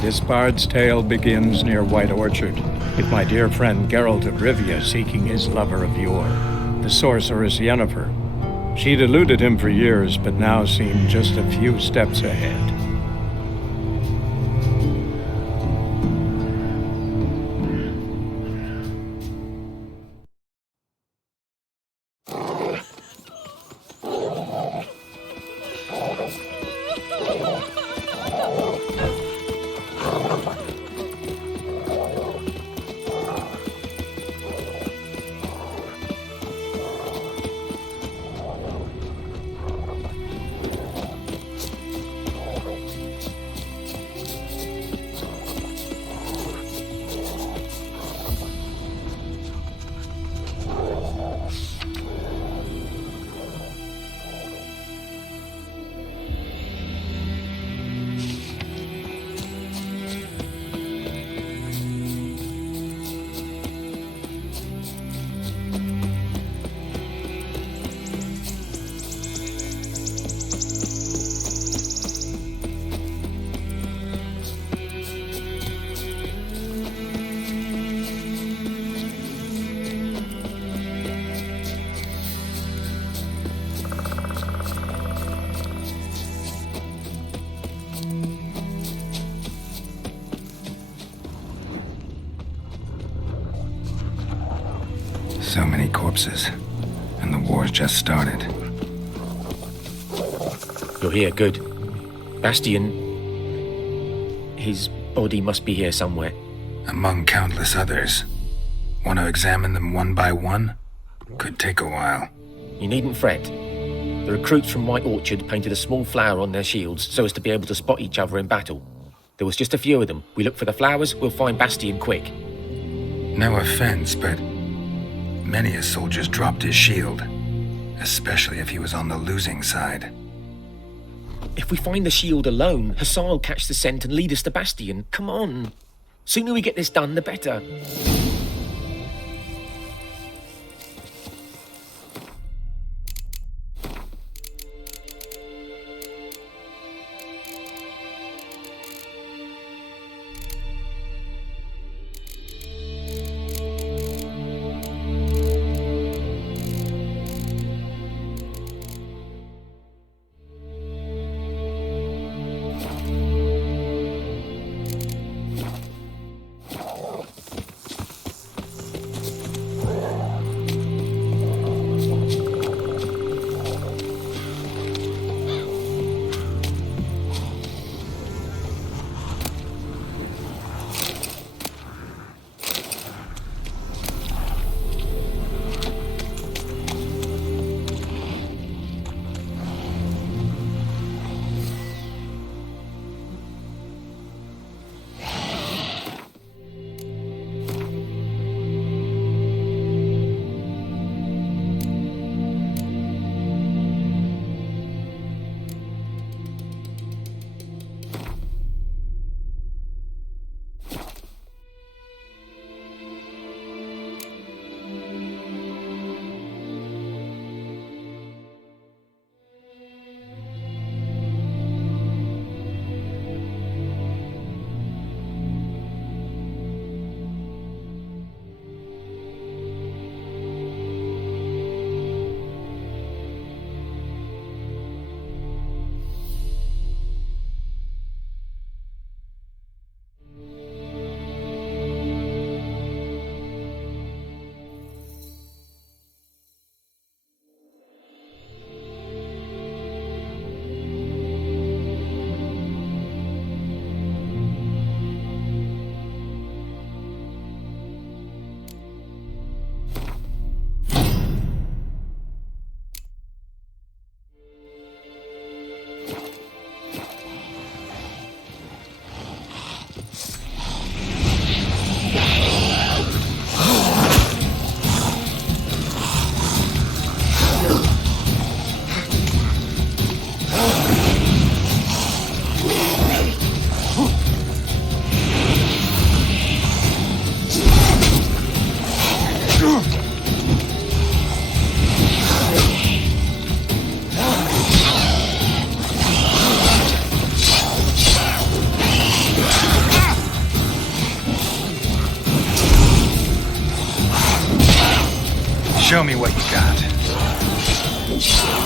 This bard's tale begins near White Orchard, with my dear friend Geralt of Rivia seeking his lover of yore, the sorceress Yennefer. She'd eluded him for years, but now seemed just a few steps ahead. So many corpses, and the war's just started. You're here, good. Bastian... his body must be here somewhere. Among countless others. Want to examine them one by one? Could take a while. You needn't fret. The recruits from White Orchard painted a small flower on their shields so as to be able to spot each other in battle. There was just a few of them. We look for the flowers, we'll find Bastian quick. No offense, but many a soldier's dropped his shield, especially if he was on the losing side. If we find the shield alone, Hassan will catch the scent and lead us to Bastian. Come on. Sooner we get this done, the better. Show me what you got. Shit.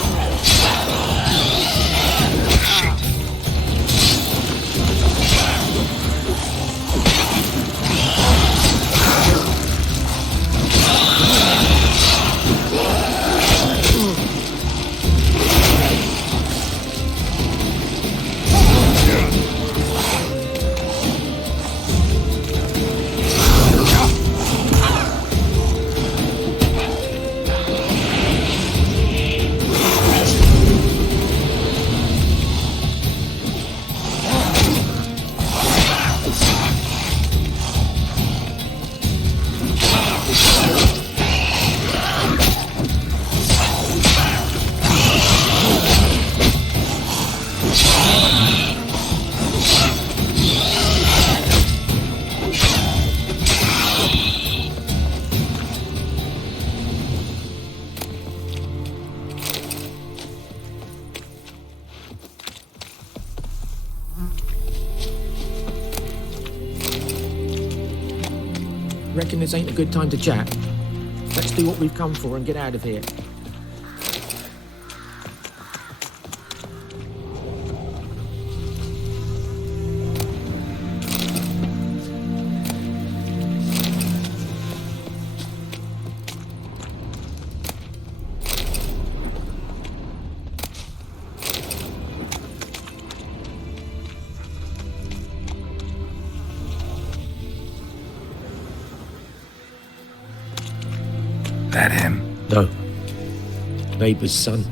Reckon this ain't a good time to chat? Let's do what we've come for and get out of here. That him? No. Neighbour's son.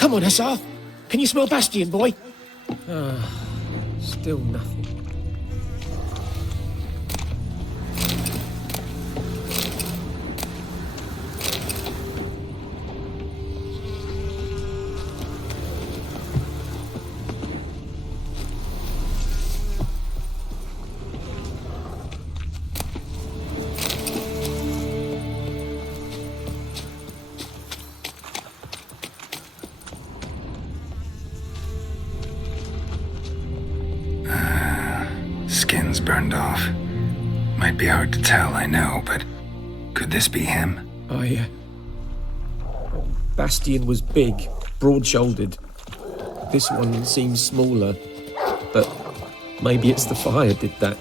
Come on, Hussar. Can you smell Bastion, boy? Still nothing. Skin's burned off. Might be hard to tell, I know, but could this be him? Bastion was big, broad-shouldered. This one seems smaller, but maybe it's the fire did that.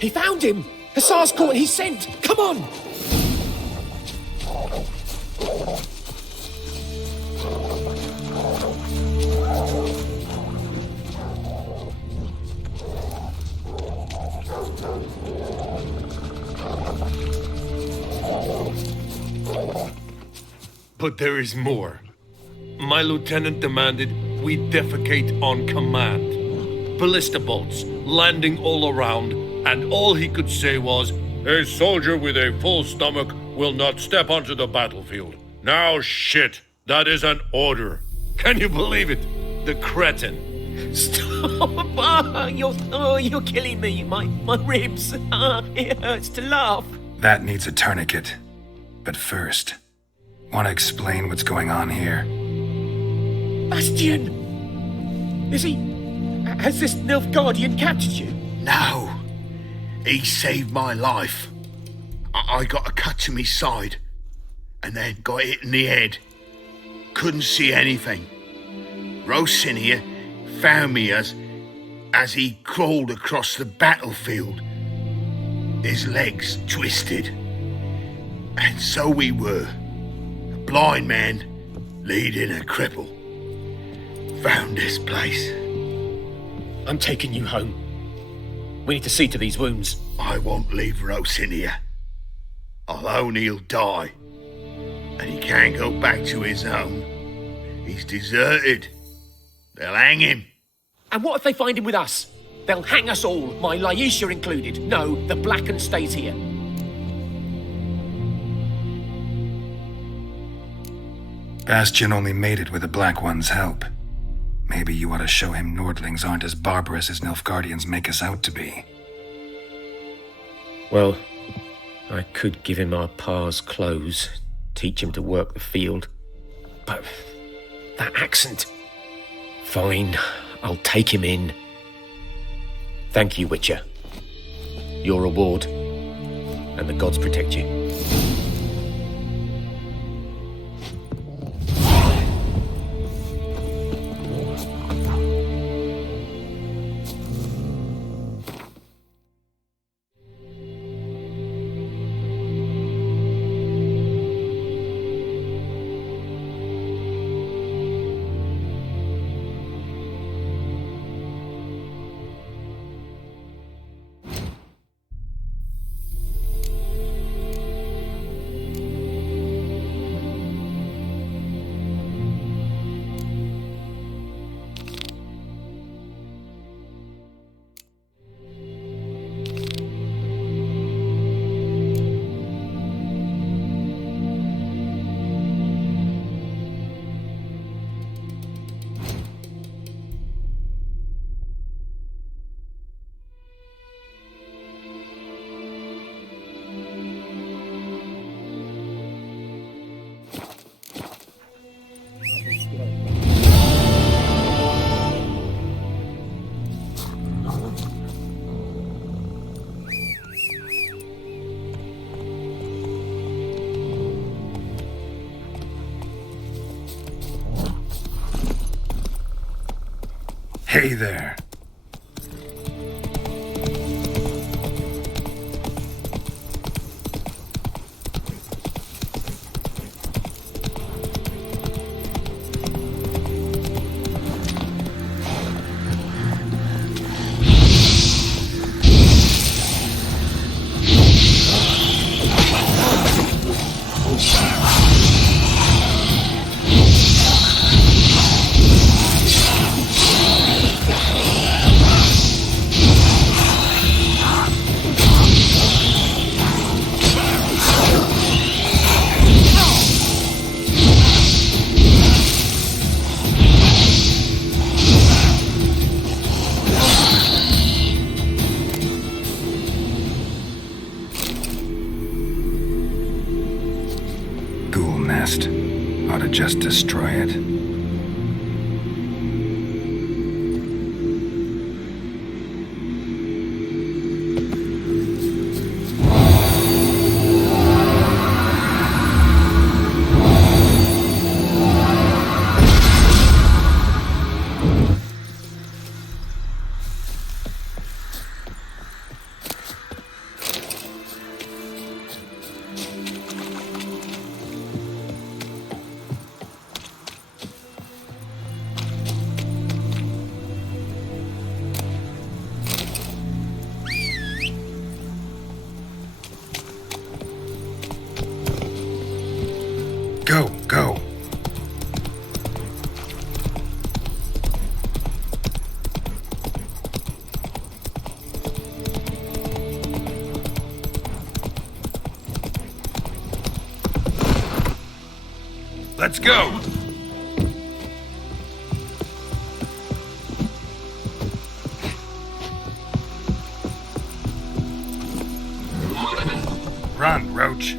He found him! Hussar's caught his scent! Come on! But there is more. My lieutenant demanded we defecate on command. Ballista bolts landing all around, and all he could say was, "A soldier with a full stomach will not step onto the battlefield." Now shit, that is an order. Can you believe it? The cretin. Stop! You're killing me. My ribs. It hurts to laugh. That needs a tourniquet. But first, want to explain what's going on here? Bastion! Has this Nilfgaardian captured you? No. He saved my life. I got a cut to me side, and then got hit in the head. Couldn't see anything. Rosin here found me as he crawled across the battlefield. His legs twisted. And so we were. A blind man leading a cripple. Found this place. I'm taking you home. We need to see to these wounds. I won't leave Rosin here. I'll own he'll die. And he can't go back to his home. He's deserted. They'll hang him. And what if they find him with us? They'll hang us all, my Laisha included. No, the Blacken stays here. Bastion only made it with the Black One's help. Maybe you ought to show him Nordlings aren't as barbarous as Nilfgaardians make us out to be. Well, I could give him our pa's clothes, teach him to work the field. But that accent... Fine, I'll take him in. Thank you, Witcher. Your reward, and the gods protect you. Hey there. nest. Ought to just destroy it. Go, go. Let's go! Run, Roach.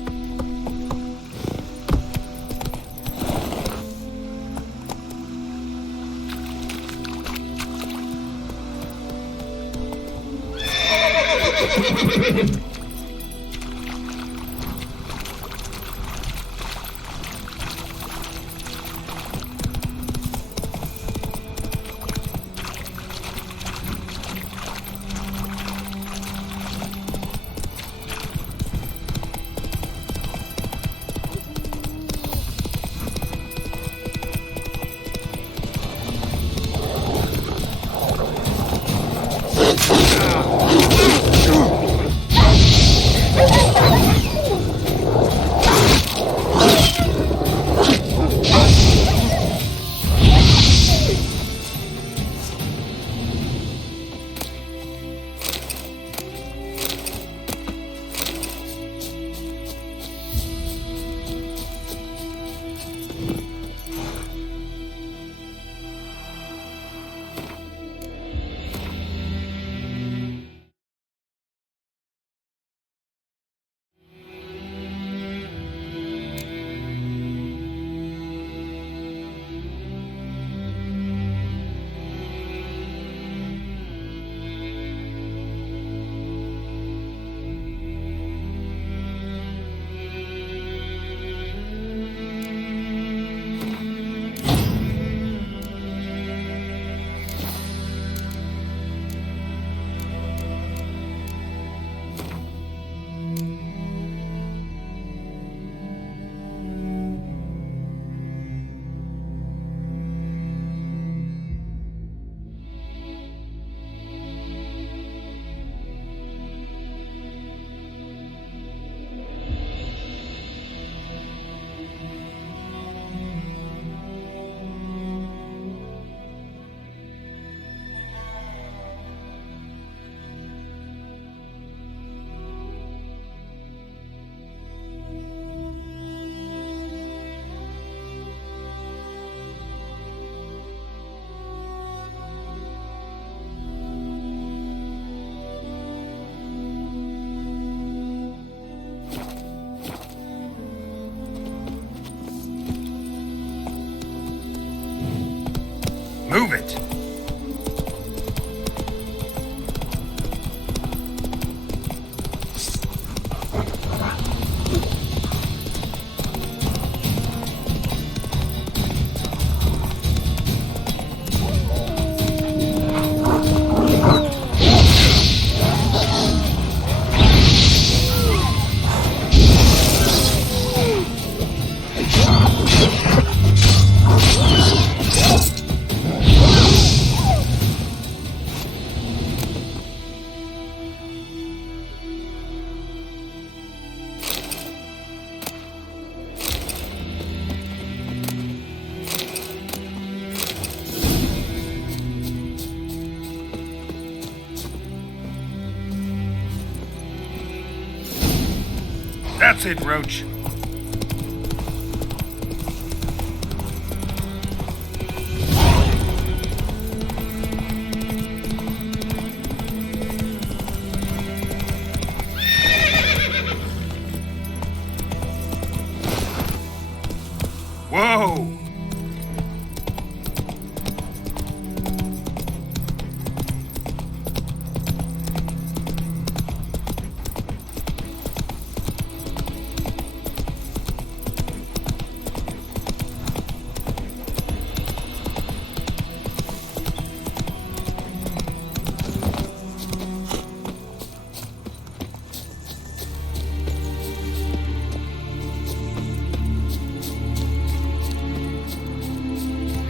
Move it! That's it, Roach. Whoa!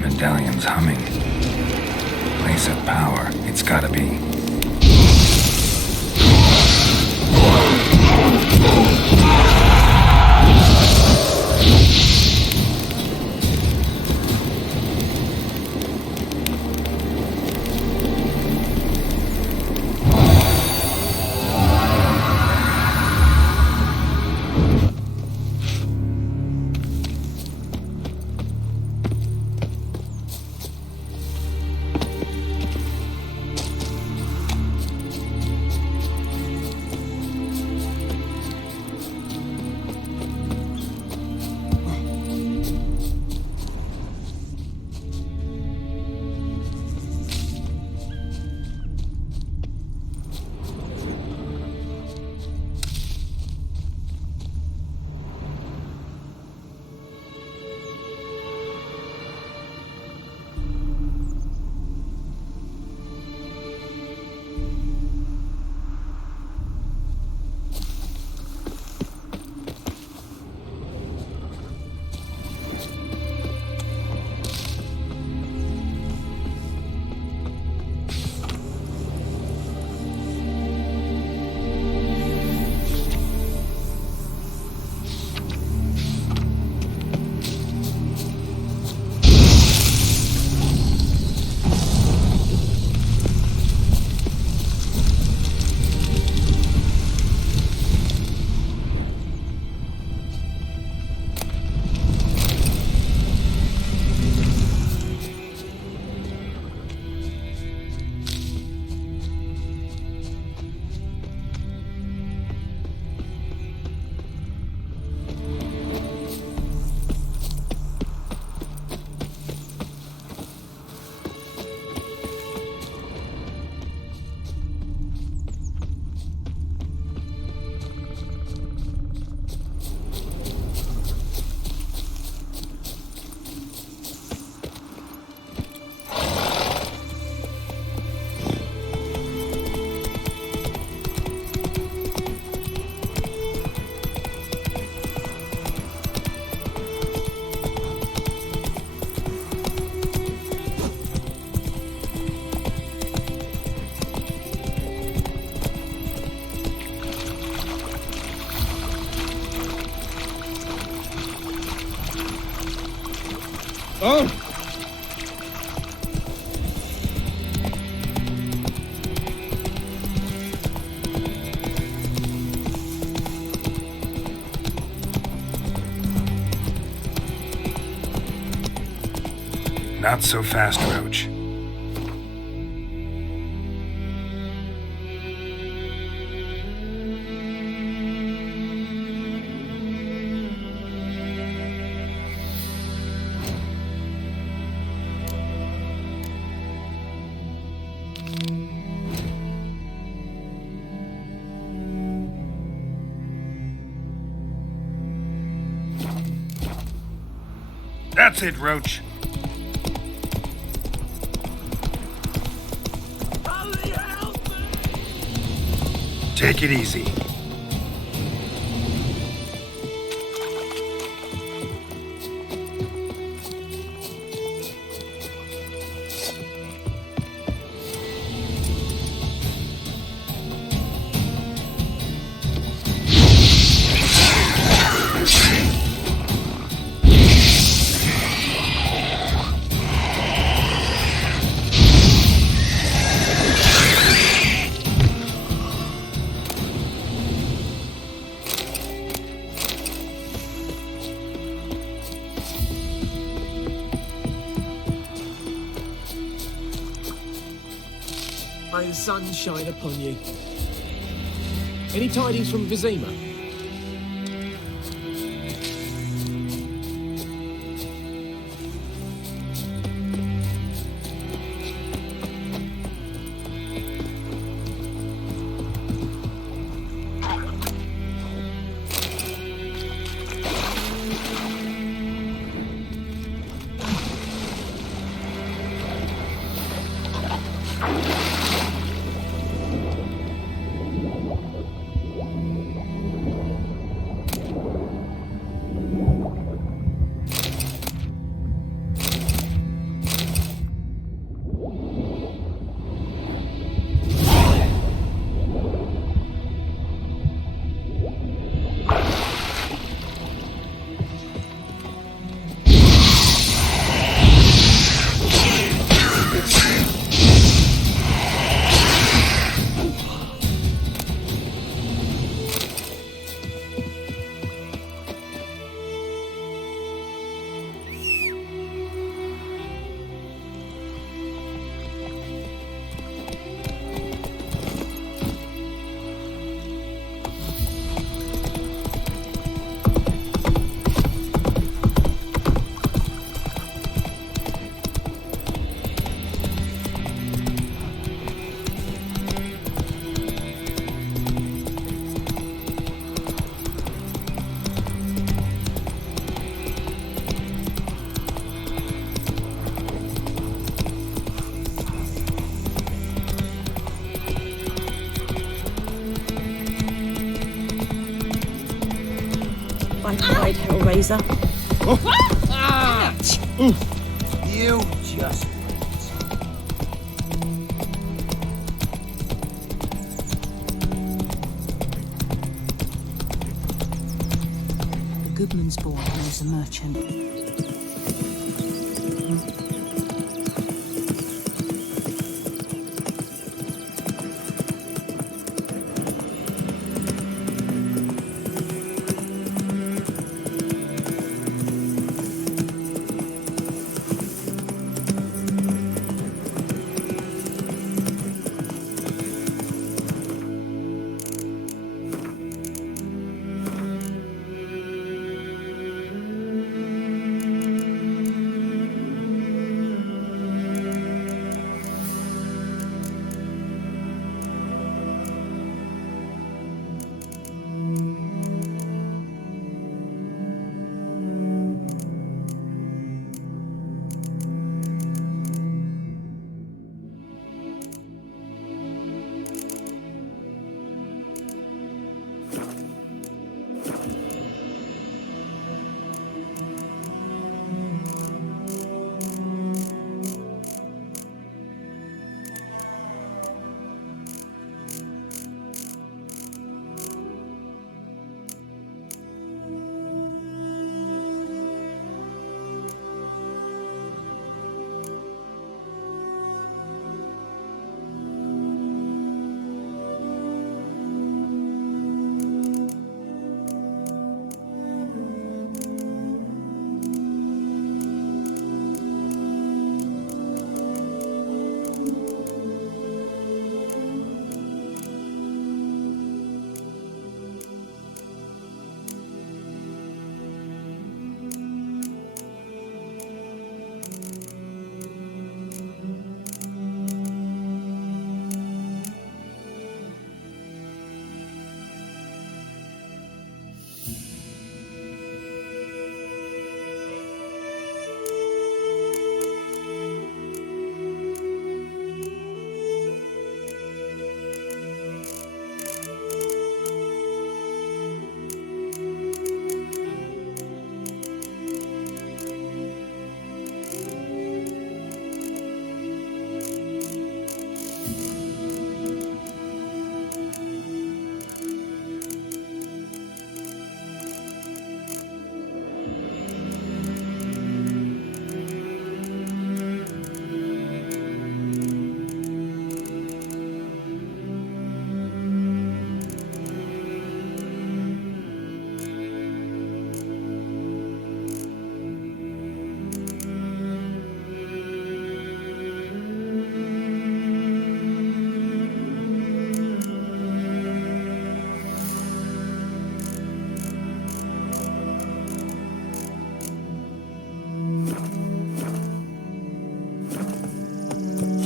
Medallion's humming. Place of power. It's gotta be. Oh! Not so fast, Roach. That's it, Roach. Take it easy. May the sun shine upon you. Any tidings from Vizima? I cried, Hellraiser. You just The Goodman's boy knows a merchant.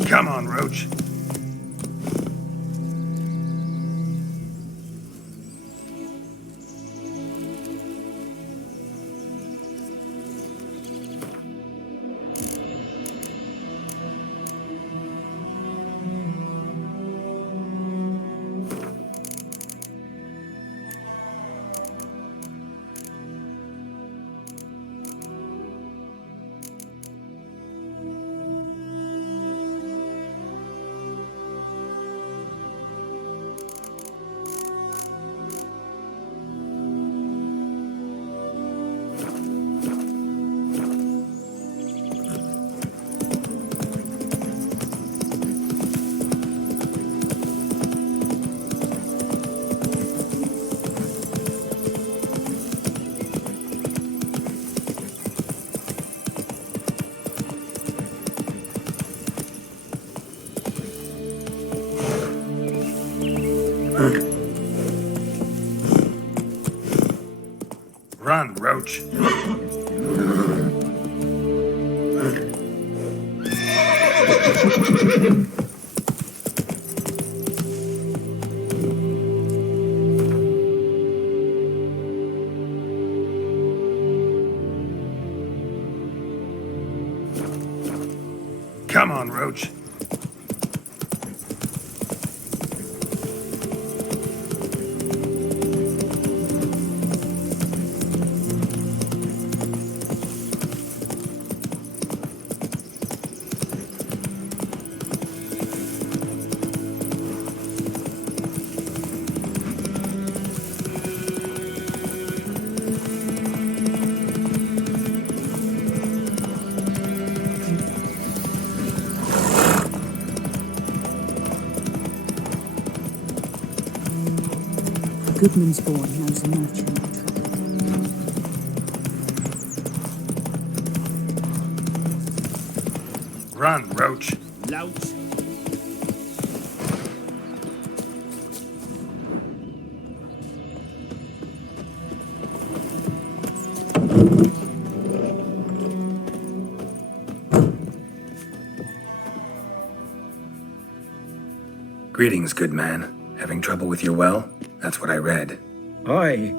Come on, Roach. Run, Roach. Come on, Roach. goodman's boy knows nurturing trouble. Run, Roach. Lout. Greetings, good man. Having trouble with your well? That's what I read. Aye,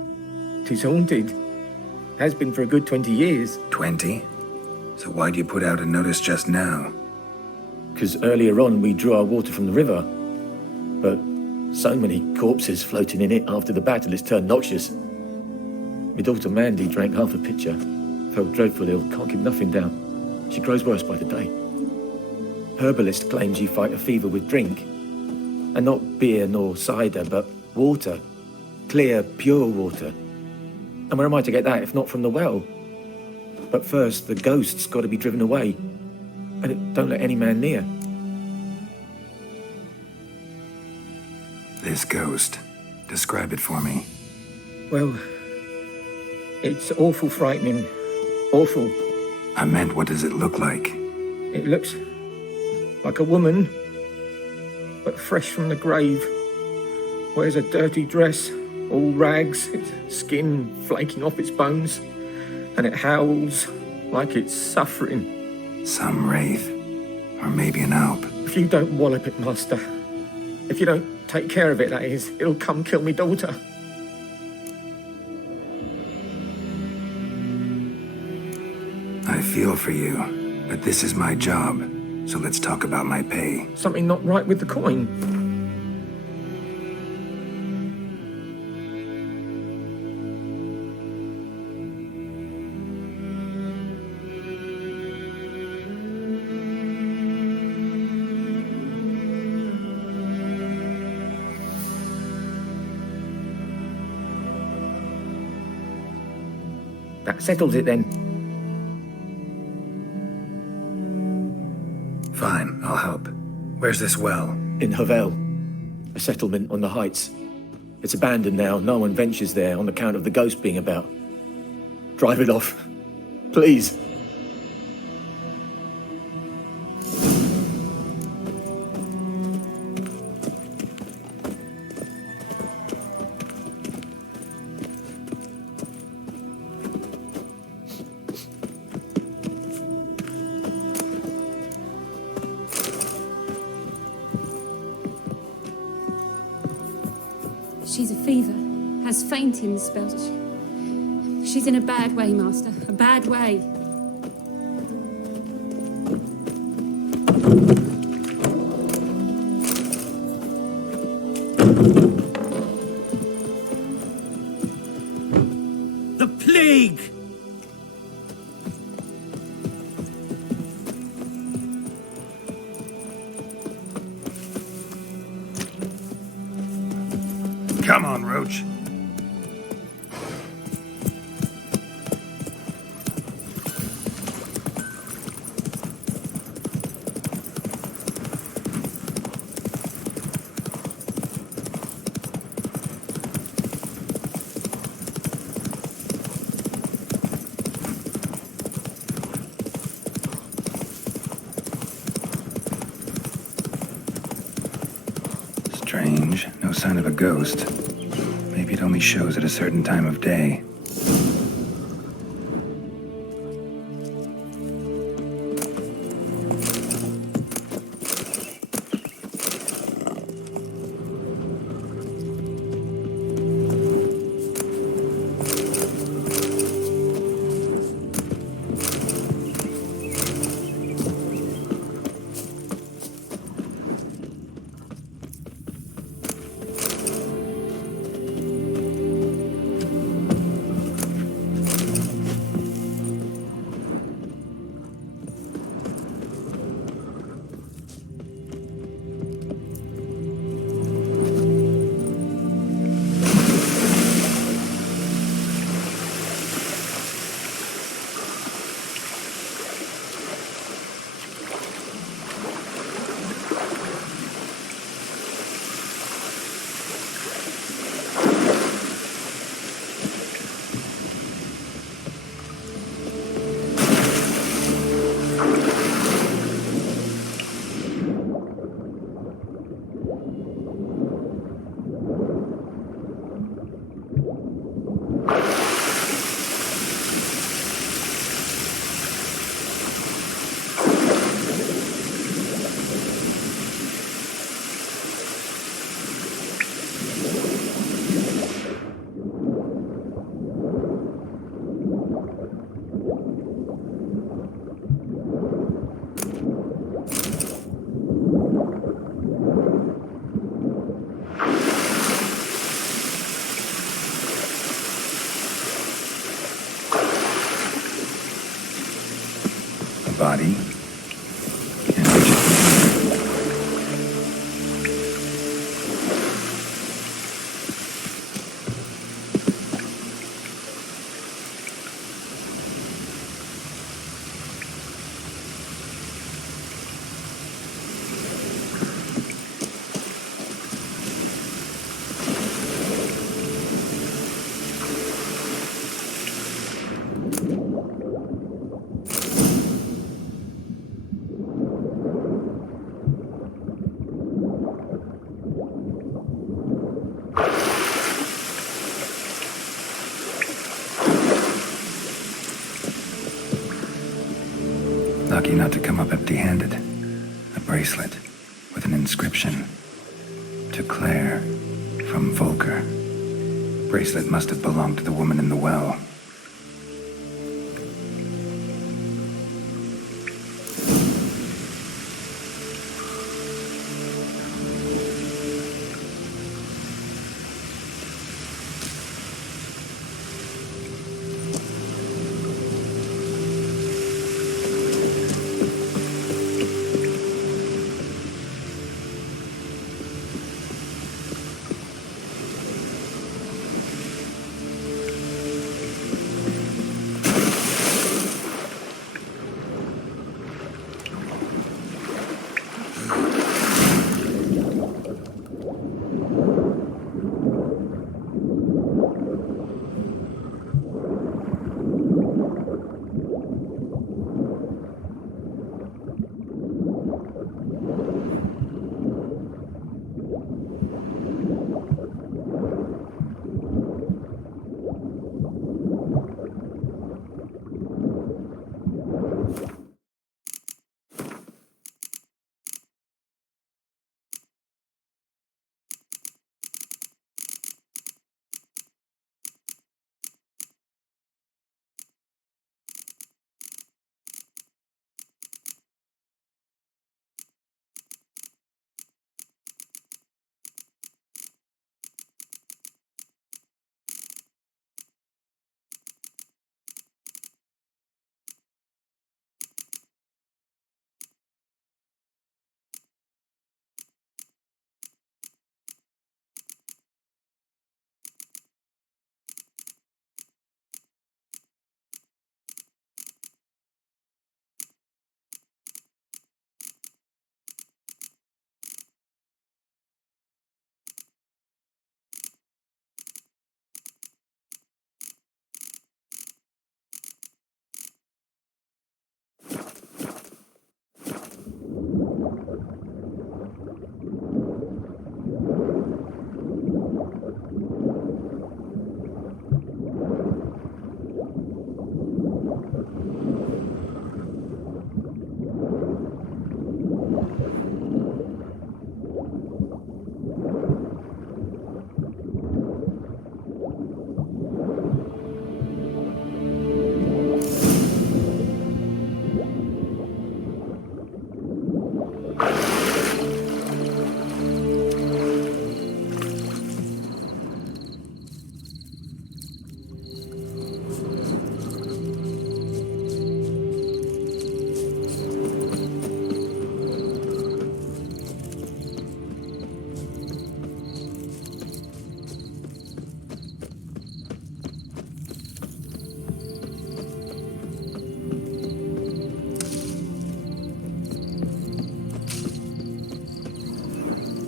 'tis haunted. Has been for a good 20 years. 20? So why'd you put out a notice just now? 'Cause earlier on we drew our water from the river. But so many corpses floating in it after the battle it's turned noxious. My daughter Mandy drank half a pitcher. Felt dreadful ill, can't keep nothing down. She grows worse by the day. Herbalist claims you fight a fever with drink. And not beer nor cider, but water. Clear, pure water. And where am I to get that if not from the well? But first, the ghost's got to be driven away. And it don't let any man near. This ghost. Describe it for me. Well, it's awful frightening. Awful. I meant, what does it look like? It looks like a woman, but fresh from the grave. Wears a dirty dress, all rags, its skin flaking off its bones, and it howls like it's suffering. Some wraith. Or maybe an alp. If you don't wallop it, Master, if you don't take care of it, that is, it'll come kill me daughter. I feel for you, but this is my job, so let's talk about my pay. Something not right with the coin. That settles it then. Fine, I'll help. Where's this well? In Havel, a settlement on the heights. It's abandoned now. No one ventures there on account of the ghost being about. Drive it off. Please. She's a fever, has fainting spells. She's in a bad way, Master. A bad way. The plague! Come on, Roach. Strange. No sign of a ghost. Maybe it only shows at a certain time of day. body and which is lucky not to come up empty-handed. A bracelet with an inscription. To Claire, from Volker. Bracelet must have belonged to the woman in the well.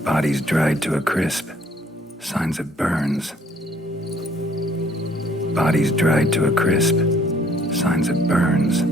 Bodies dried to a crisp. Signs of burns. Bodies dried to a crisp. Signs of burns.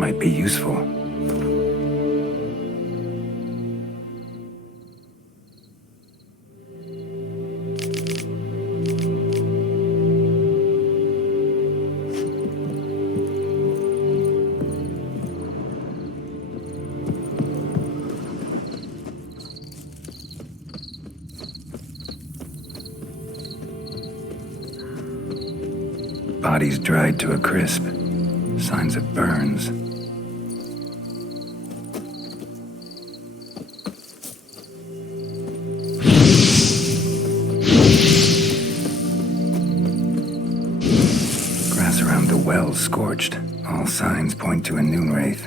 might be useful. Bodies dried to a crisp. Signs of burns. Grass around the well scorched. All signs point to a noon wraith.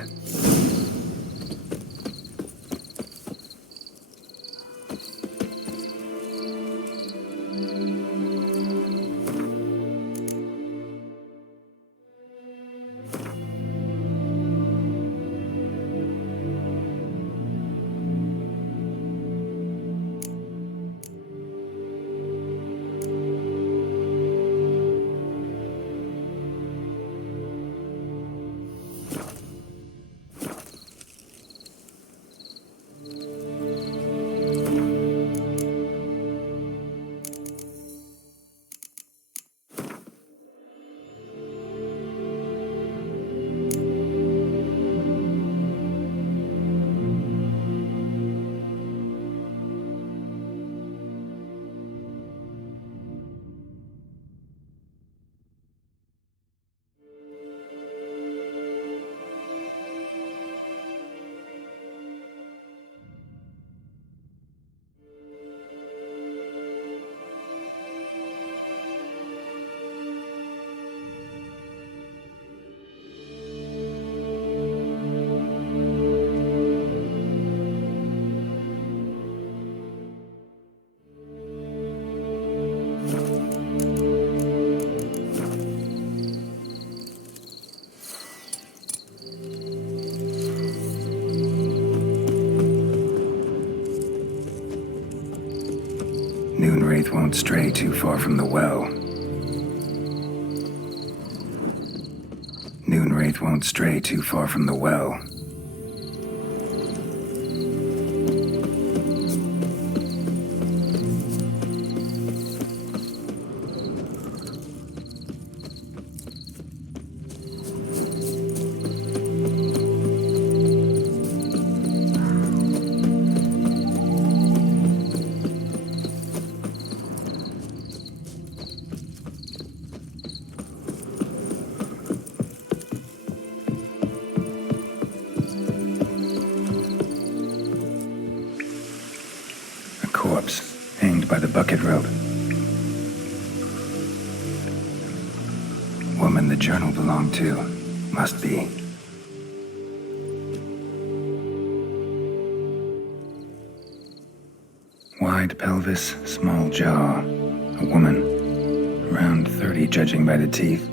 Noon wraith won't stray too far from the well. Noon wraith won't stray too far from the well. Corpse, hanged by the bucket rope. Woman the journal belonged to. Must be. Wide pelvis, small jaw. A woman. Around 30, judging by the teeth.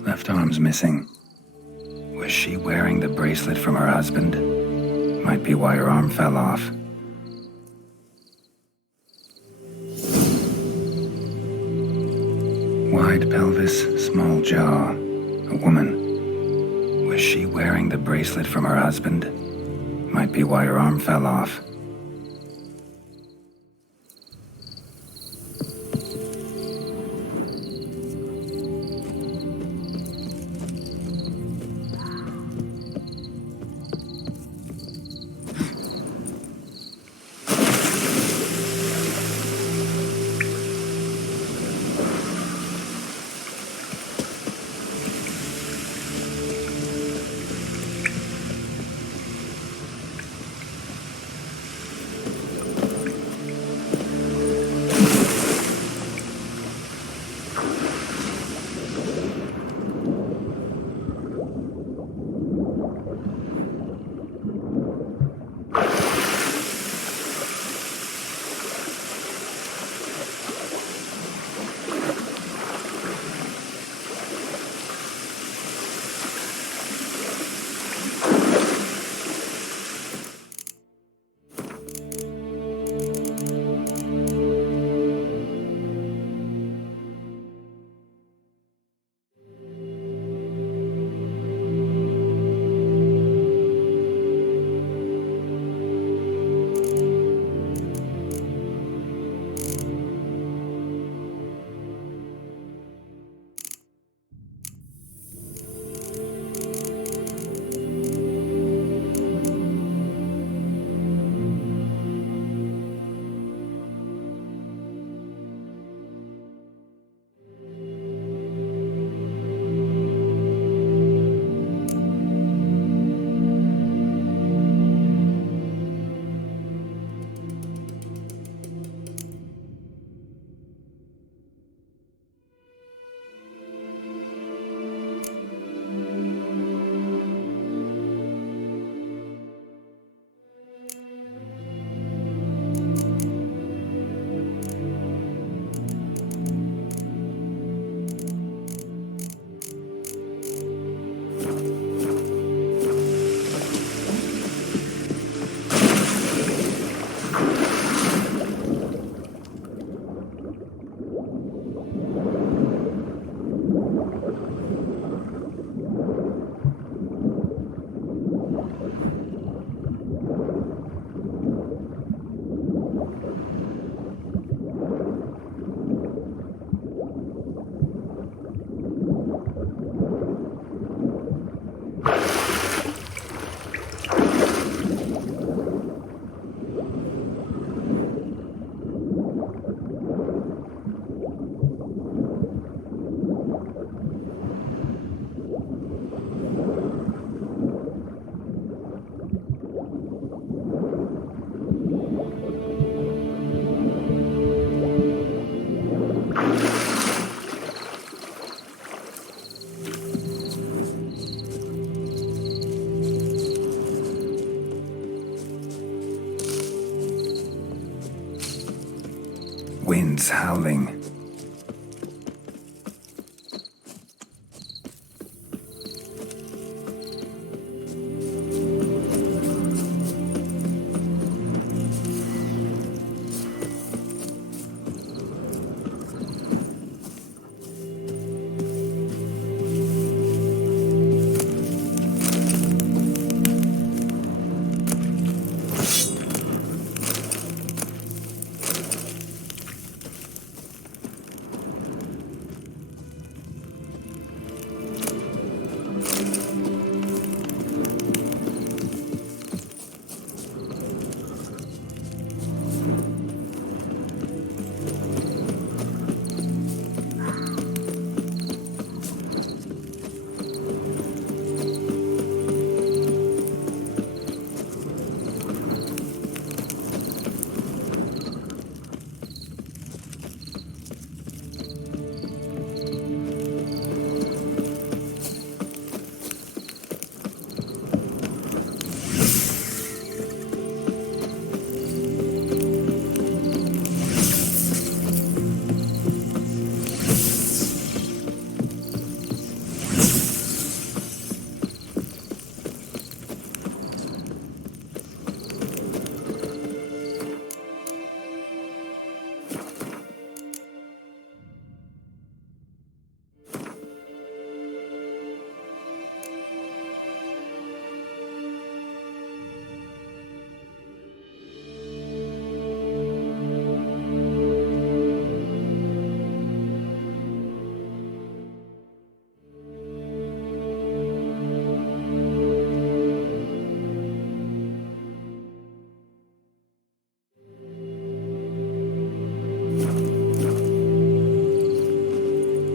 Left arm's missing. Was she wearing the bracelet from her husband? Might be why her arm fell off. Wide pelvis, small jaw. A woman. Was she wearing the bracelet from her husband? Might be why her arm fell off. winds howling.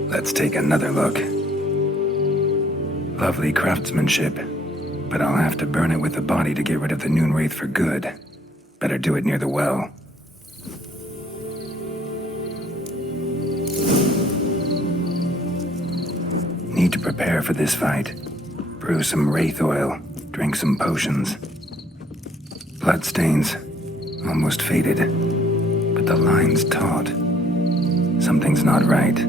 Let's take another look. Lovely craftsmanship, but I'll have to burn it with the body to get rid of the noon wraith for good. Better do it near the well. Need to prepare for this fight. Brew some wraith oil, drink some potions. Bloodstains, almost faded, but the line's taut. Something's not right.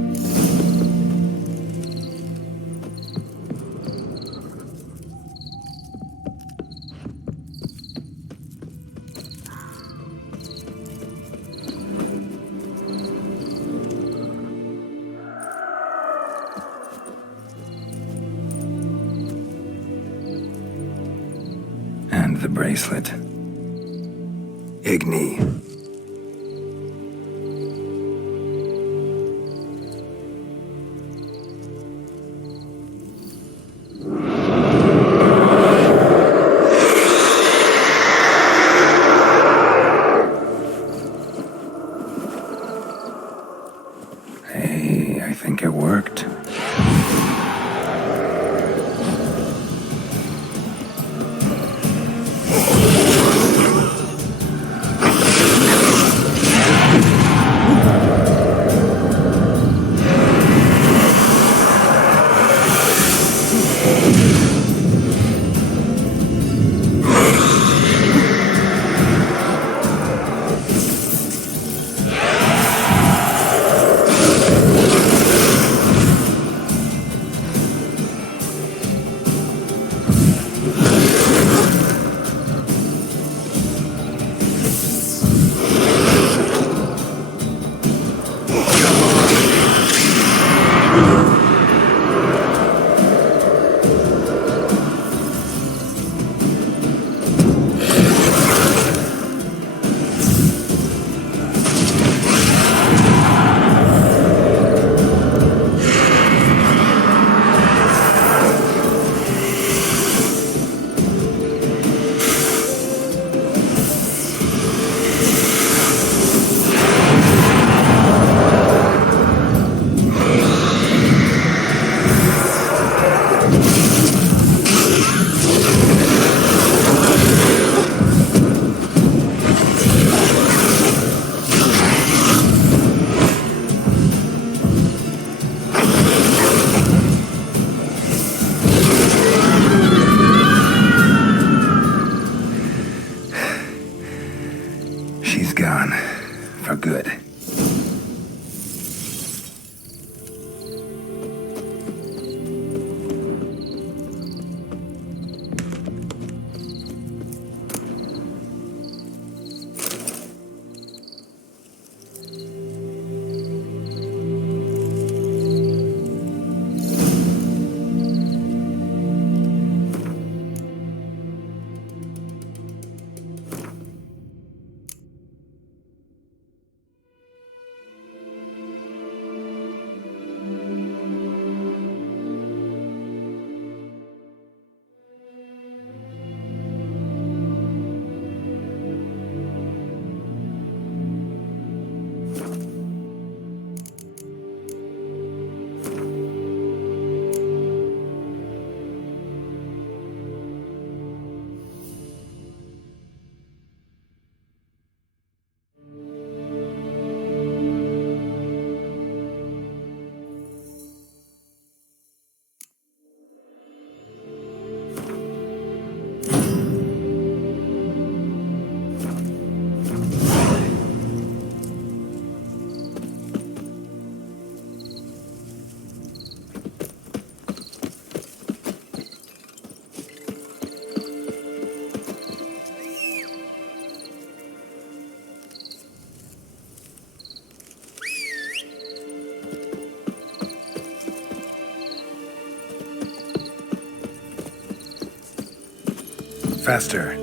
And the bracelet. Igni. Hey, I think it worked. Faster.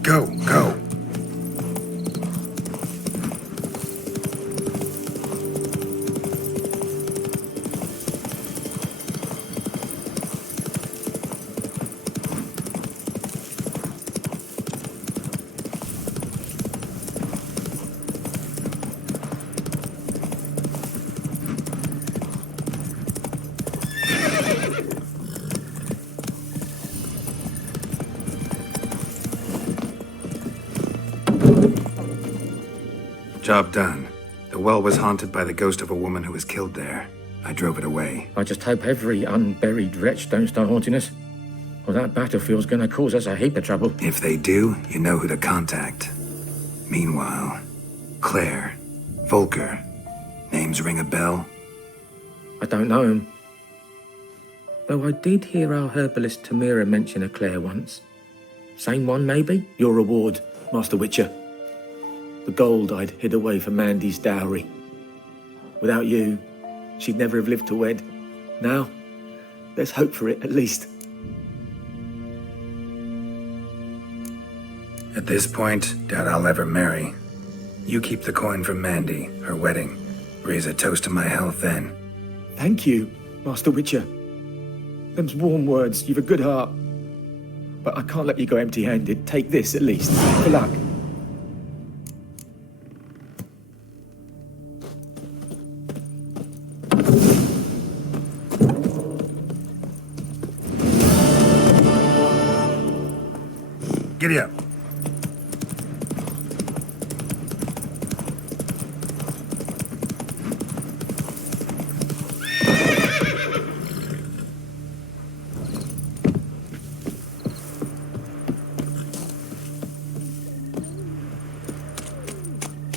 Go, go. Job done. The well was haunted by the ghost of a woman who was killed there. I drove it away. I just hope every unburied wretch don't start haunting us, or that battlefield's gonna cause us a heap of trouble. If they do, you know who to contact. Meanwhile, Claire, Volker, names ring a bell? I don't know him. Though I did hear our herbalist Tamira mention a Claire once. Same one, maybe? Your reward, Master Witcher. The gold I'd hid away for Mandy's dowry. Without you, she'd never have lived to wed. Now, there's hope for it, at least. At this point, doubt I'll ever marry. You keep the coin from Mandy, her wedding. Raise a toast to my health then. Thank you, Master Witcher. Them's warm words, you've a good heart. But I can't let you go empty-handed. Take this, at least. Good luck. Giddy up.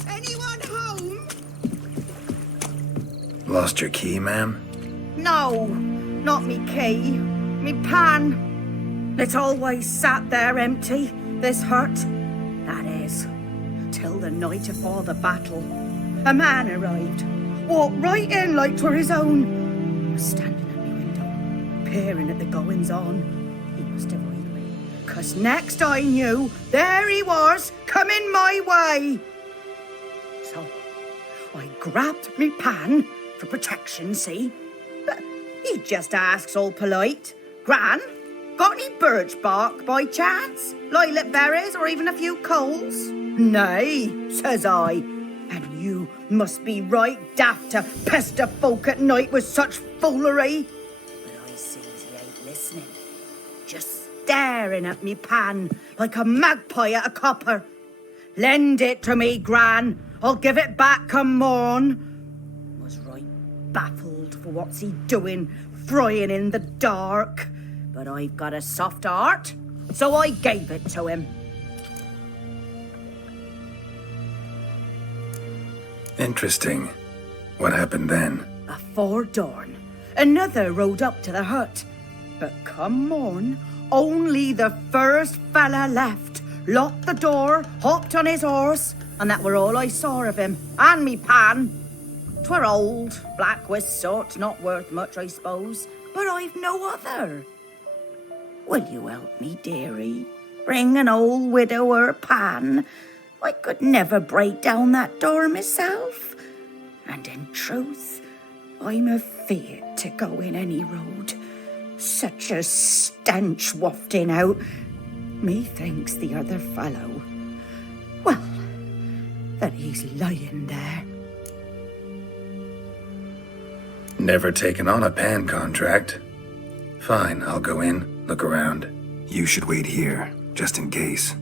Anyone home? Lost your key, ma'am? No, not me key. Me pan. It's always sat there empty, this hut. That is, till the night afore the battle. A man arrived, walked right in like 'twere his own. Was standing at me window, peering at the goings-on. He must have heard me, 'cause next I knew, there he was, coming my way. So, I grabbed me pan, for protection, see? But he just asks all polite, Gran, got any birch bark by chance? Lilac berries or even a few coals? Nay, says I. And you must be right daft to pester folk at night with such foolery. But I sees he ain't listening. Just staring at me pan like a magpie at a copper. Lend it to me, Gran. I'll give it back come morn. Was right baffled for what's he doing, frying in the dark. But I've got a soft heart, so I gave it to him. Interesting. What happened then? Afore dawn, another rode up to the hut. But come morn, only the first fella left, locked the door, hopped on his horse, and that were all I saw of him, and me pan. 'Twere old, black with soot, not worth much, I suppose, but I've no other. Will you help me, dearie? Bring an old widower pan. I could never break down that door myself. And in truth, I'm afeard to go in any road. Such a stench wafting out. Methinks the other fellow, well, that he's lying there. Never taken on a pan contract. Fine, I'll go in, look around. You should wait here, just in case.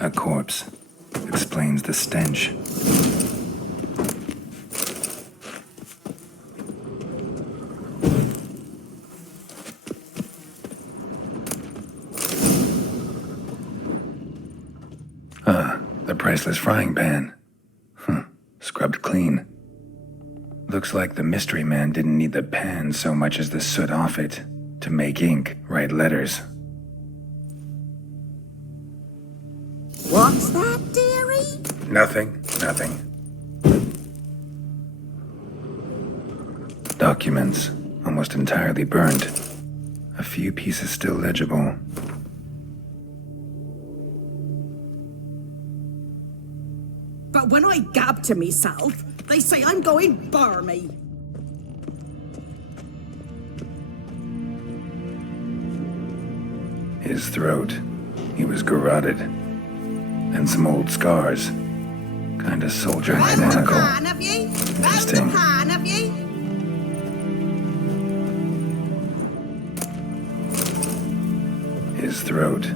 A corpse. Explains the stench. The priceless frying pan. Scrubbed clean. Looks like the mystery man didn't need the pan so much as the soot off it to make ink, write letters. What's that, dearie? Nothing. Documents, almost entirely burned. A few pieces still legible. But when I gab to myself, they say I'm going barmy. His throat. He was garroted. And some old scars. Kinda soldier identical. Have you? Interesting. Have you? His throat.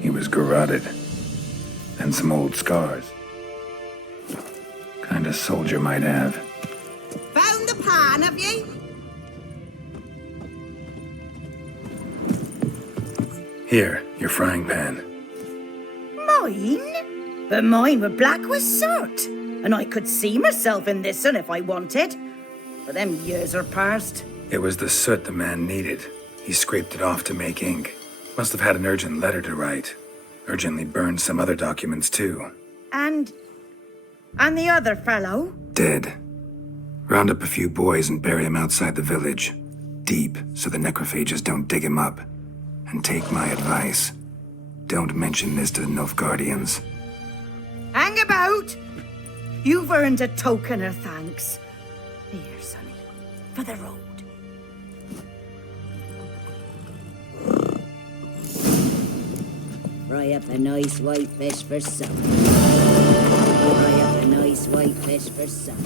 He was garroted. And some old scars. Kinda soldier might have. Found the pan, have you? Here, your frying pan. Mine? But mine were black with soot. And I could see myself in this one if I wanted. But them years are past. It was the soot the man needed. He scraped it off to make ink. Must have had an urgent letter to write. Urgently burned some other documents too. And the other fellow? Dead. Round up a few boys and bury him outside the village. Deep, so the necrophages don't dig him up. And take my advice. Don't mention this to the Nilfgaardians. Hang about! You've earned a token of thanks. Here, sonny, for the road. Fry up a nice white fish for supper. Fry up a nice white fish for supper.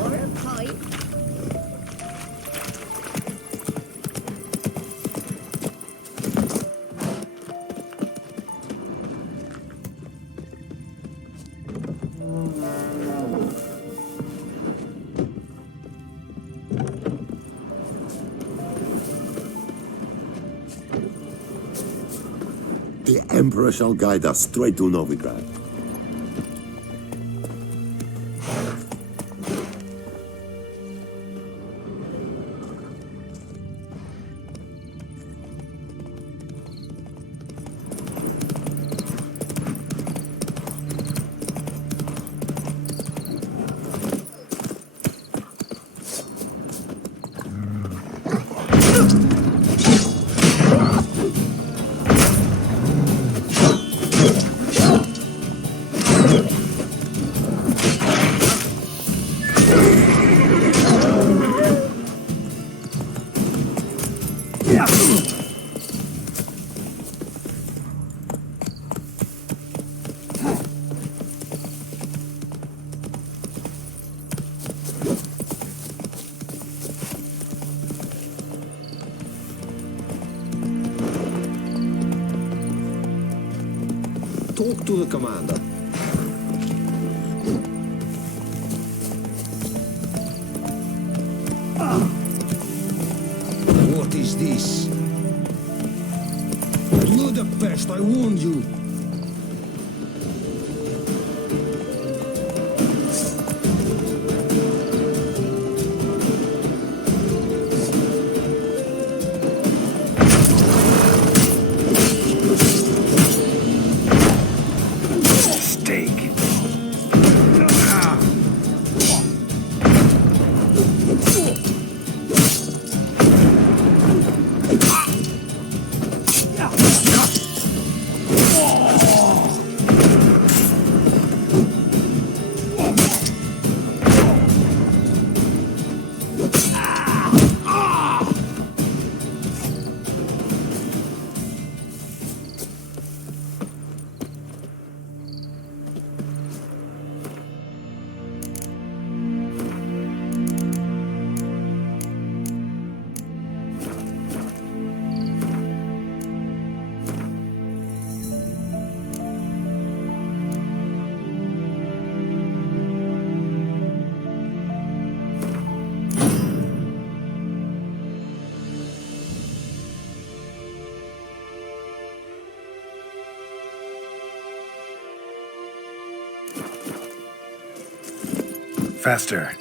Or a pipe. The Emperor shall guide us straight to Novigrad. Talk to the commander. What is this? Budapest, I warned you. Faster.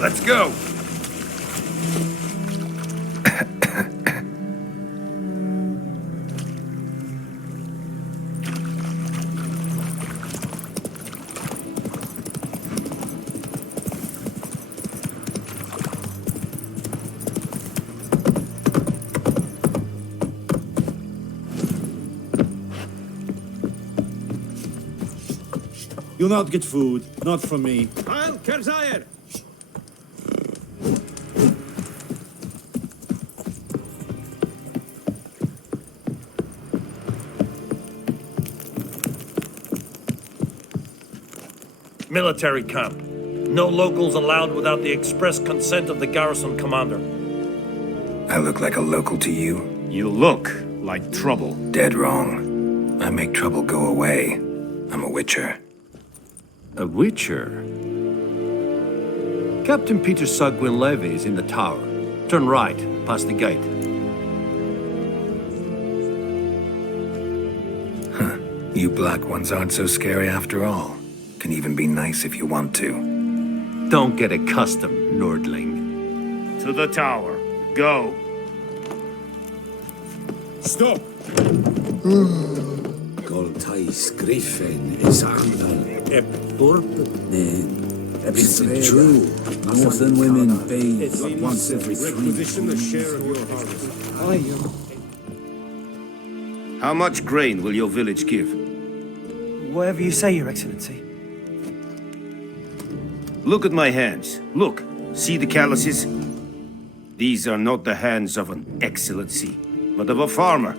Let's go. You'll not get food, not from me. Al Kerzayr! Military camp. No locals allowed without the express consent of the garrison commander. I look like a local to you? You look like trouble. Dead wrong. I make trouble go away. I'm a witcher. A witcher? Captain Peter Sagwin Levy is in the tower. Turn right, past the gate. Huh. You black ones aren't so scary after all. Can even be nice if you want to. Don't get accustomed, Nordling. To the tower. Go. Stop! Goltais Griffin is under Ep Burp. It's true. Northern women bathe once every 3 months. How much grain will your village give? Whatever you say, Your Excellency. Look at my hands. Look. See the calluses? These are not the hands of an excellency, but of a farmer.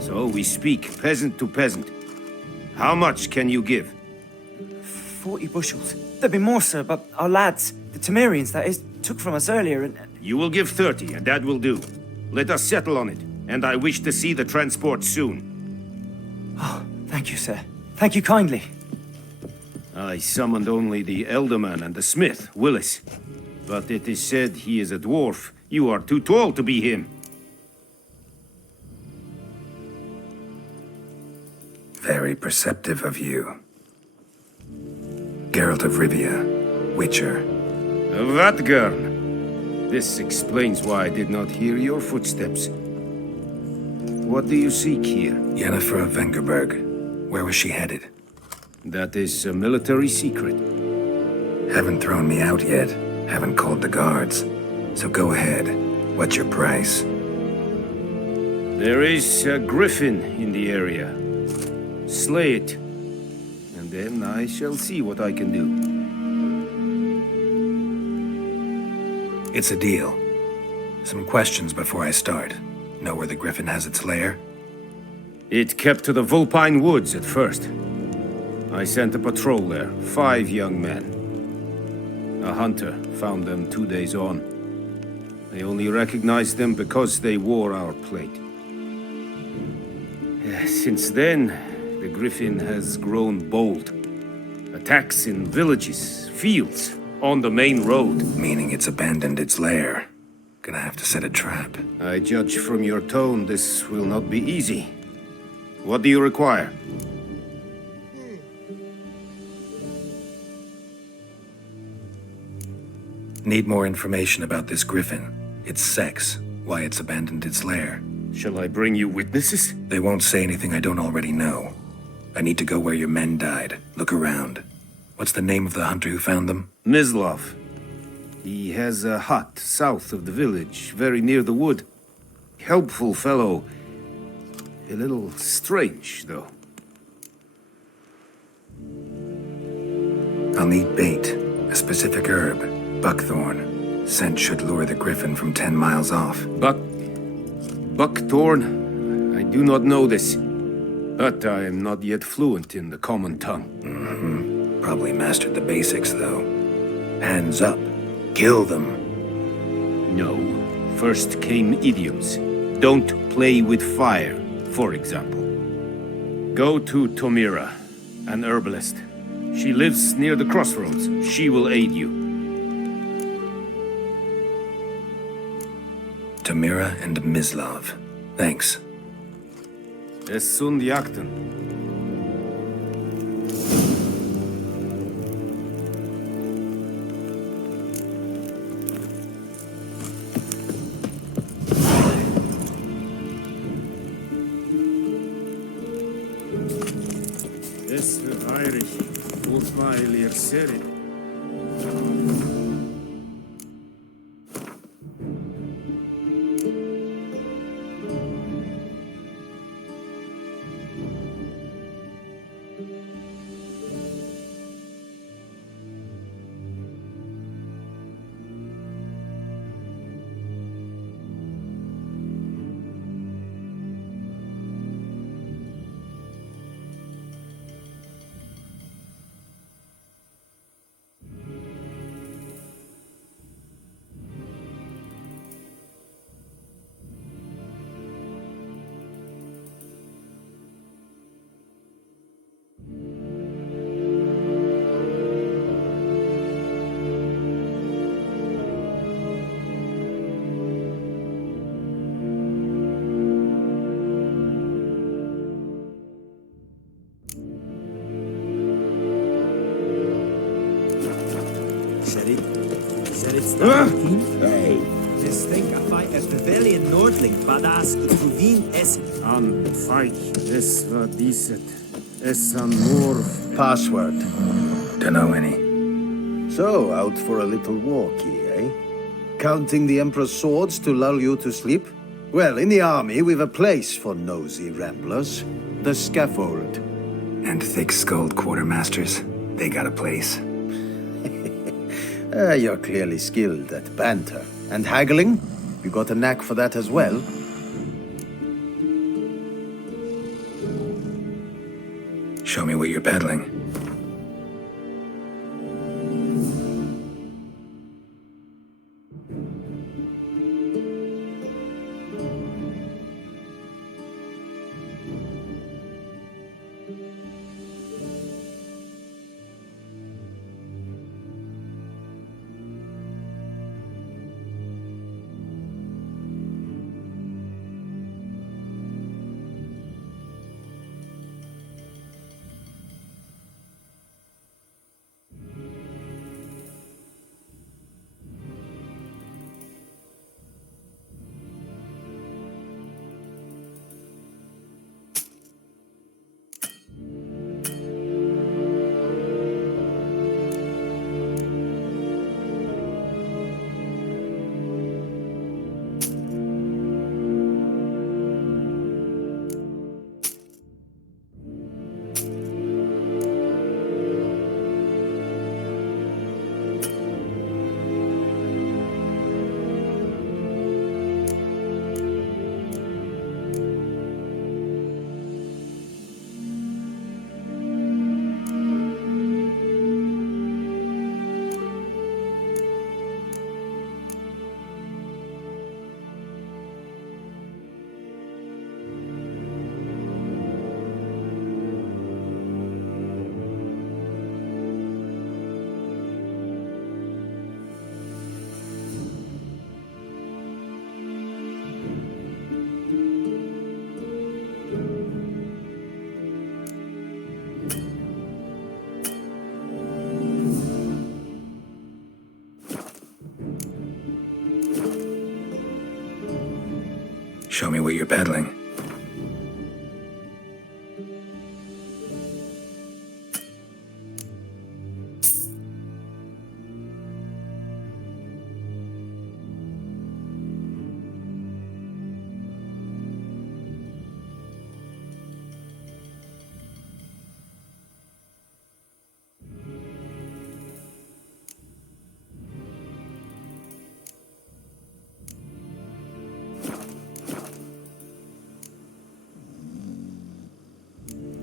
So we speak peasant to peasant. How much can you give? 40 bushels. There'd be more, sir, but our lads, the Temerians, that is, took from us earlier and... You will give 30, and that will do. Let us settle on it, and I wish to see the transport soon. Oh, thank you, sir. Thank you kindly. I summoned only the Elderman and the smith, Willis. But it is said he is a dwarf. You are too tall to be him. Very perceptive of you. Geralt of Rivia, Witcher. Vatgern. This explains why I did not hear your footsteps. What do you seek here? Yennefer of Vengerberg. Where was she headed? That is a military secret. Haven't thrown me out yet. Haven't called the guards. So go ahead. What's your price? There is a griffin in the area. Slay it. And then I shall see what I can do. It's a deal. Some questions before I start. Know where the griffin has its lair? It kept to the Vulpine Woods at first. I sent a patrol there, 5 young men. A hunter found them 2 days on. I only recognized them because they wore our plate. Since then, the griffin has grown bold. Attacks in villages, fields, on the main road. Meaning it's abandoned its lair. Gonna have to set a trap. I judge from your tone this will not be easy. What do you require? Need more information about this griffin. Its sex, why it's abandoned its lair. Shall I bring you witnesses? They won't say anything I don't already know. I need to go where your men died. Look around. What's the name of the hunter who found them? Mislov. He has a hut south of the village, very near the wood. Helpful fellow. A little strange, though. I'll need bait. A specific herb. Buckthorn. Scent should lure the griffin from 10 miles off. Buckthorn? I do not know this. But I am not yet fluent in the common tongue. Probably mastered the basics, though. Hands up. Kill them. No. First came idioms. Don't play with fire, for example. Go to Tomira, an herbalist. She lives near the crossroads. She will aid you. Tamira and Mislov. Thanks. Es sunt jakten. Es verheirig, weil ihr seht. that it? Is that it's the Hey, just think, a fight as Pavilion Nordling, badass Truvin Essen. An fight. Es war dieses. Es an more. Password. Dunno any. So, out for a little walkie, eh? Counting the Emperor's swords to lull you to sleep? Well, in the army, we've a place for nosy ramblers. The scaffold. And thick-skulled quartermasters. They got a place. You're clearly skilled at banter. And haggling? You got a knack for that as well? Show me what you're peddling. Show me what you're peddling.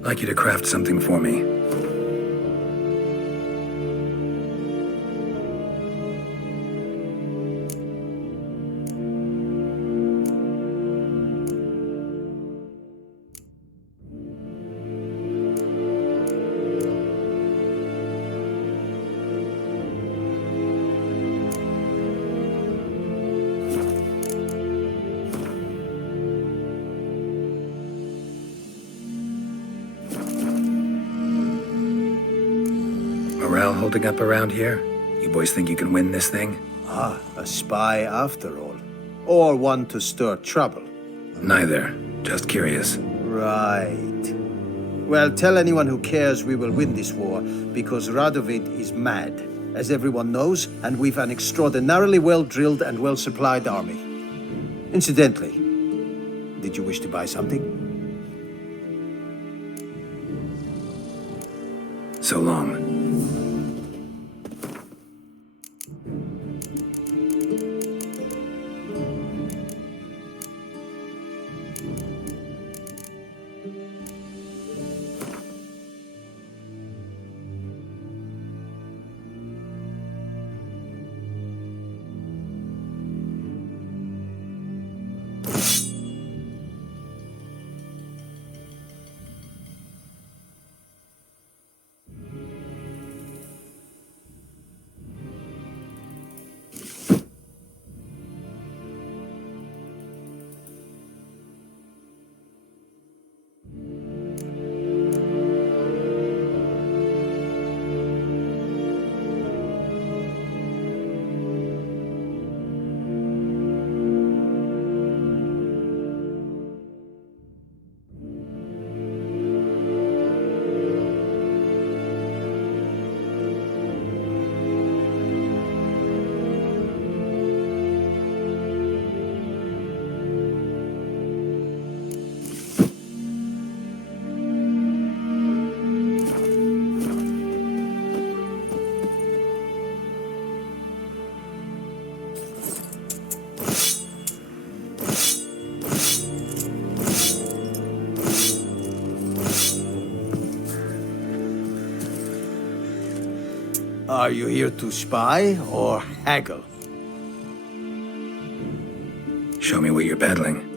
I'd like you to craft something for me. Morale holding up around here? You boys think you can win this thing? Ah, a spy after all. Or one to stir trouble. Neither. Just curious. Right. Well, tell anyone who cares we will win this war, because Radovid is mad, as everyone knows, and we've an extraordinarily well-drilled and well-supplied army. Incidentally, did you wish to buy something? So long. Are you here to spy or haggle? Show me what you're peddling.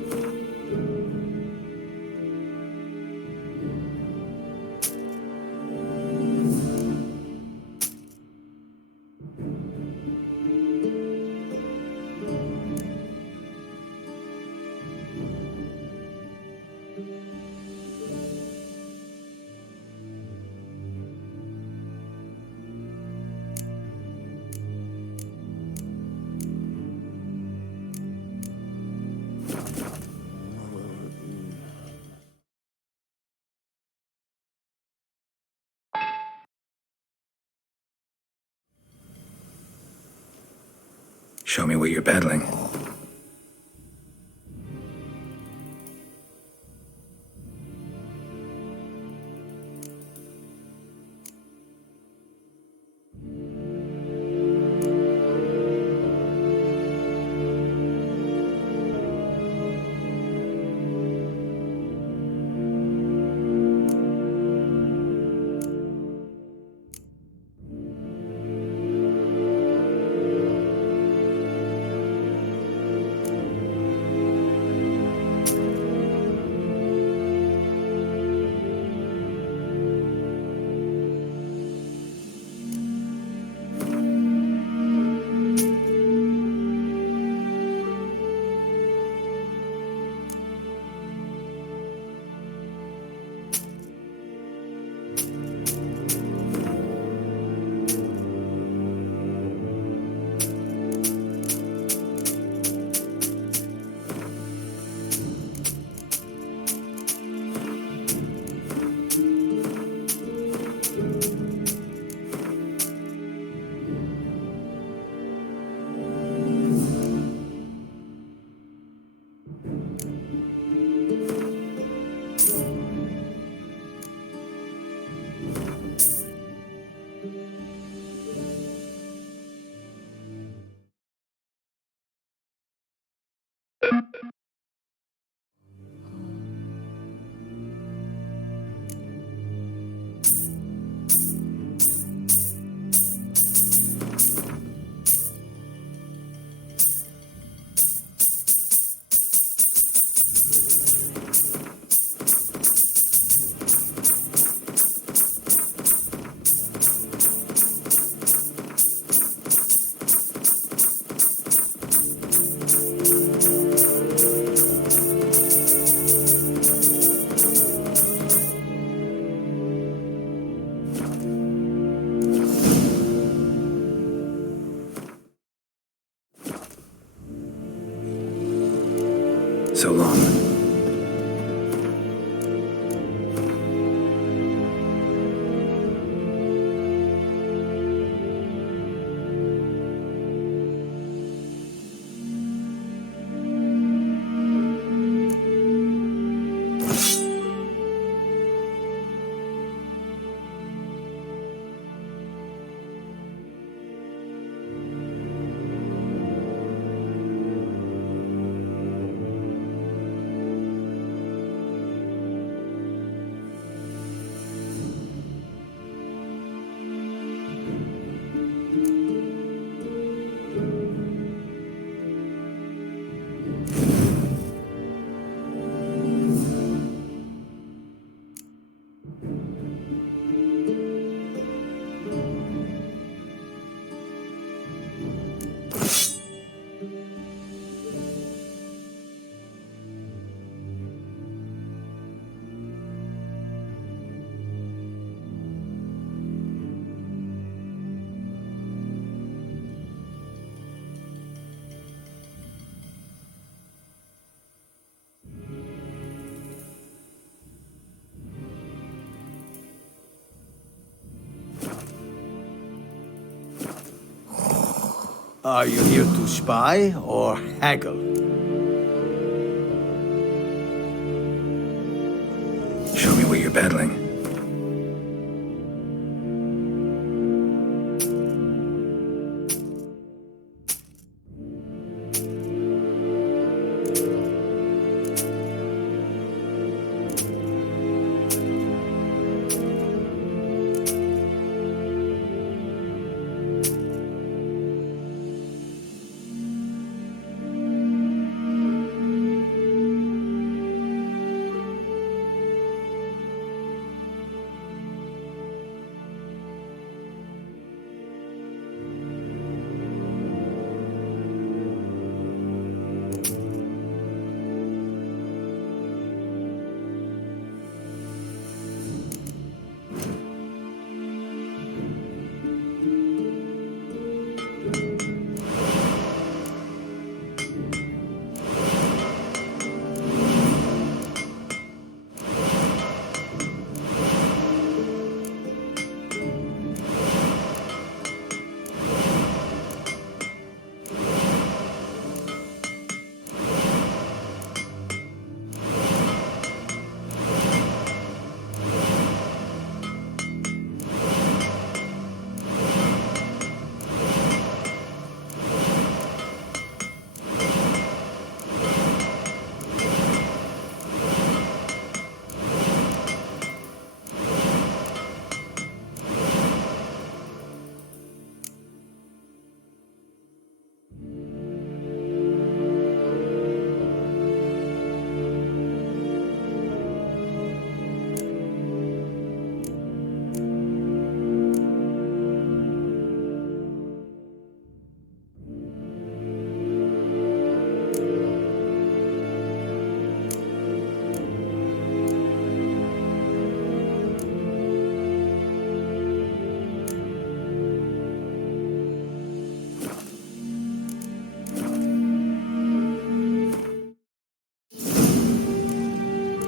Show me what you're peddling. So long. Are you here to spy or haggle? Show me what you're peddling.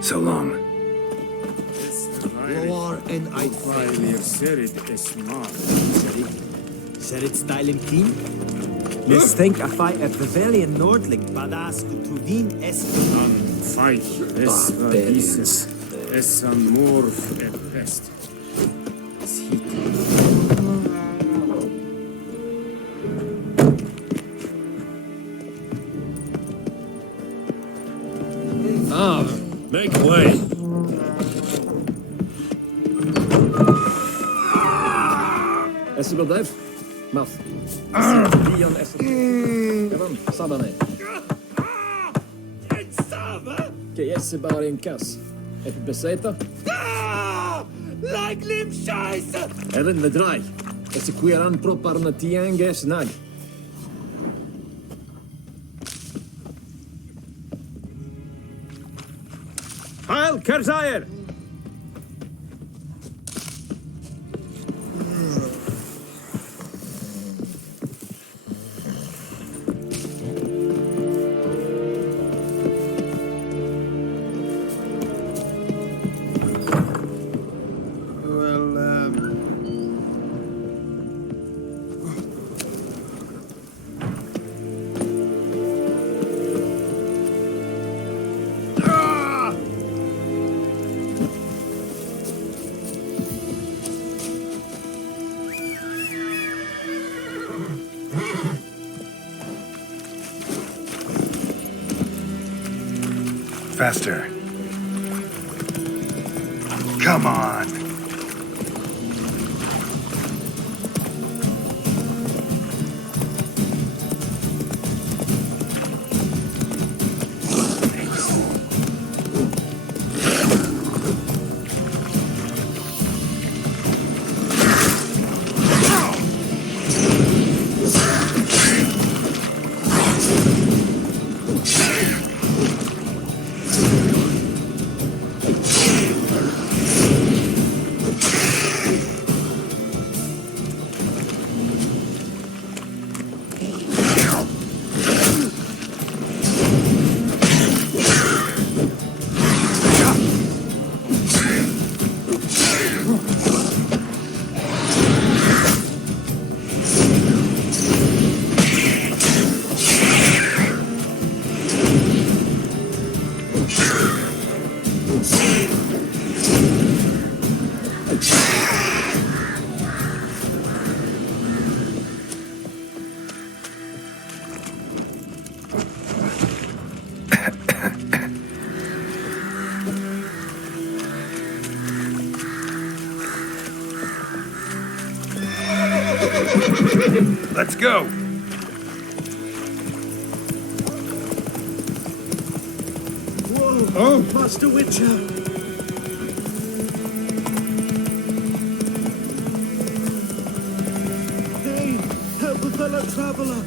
So long. War en uitveilig. Zet het stijl en clean? Nes denk af I a Bavarian Nordling, badass Trudin es An fight es dieses es an morf et pest. Es hit. Make way. Est-ce que Dave? Maf. Dion est-ce Evan, Sabane. Que jest bara en kass. Ett beseta. Like lim scheiße! Evan de draai. Est-ce que an propar na tianges nag. Heil, Kerzayer! Faster. Come on. Let's go! Whoa! Oh, Master Witcher! Hey, help a fellow traveler!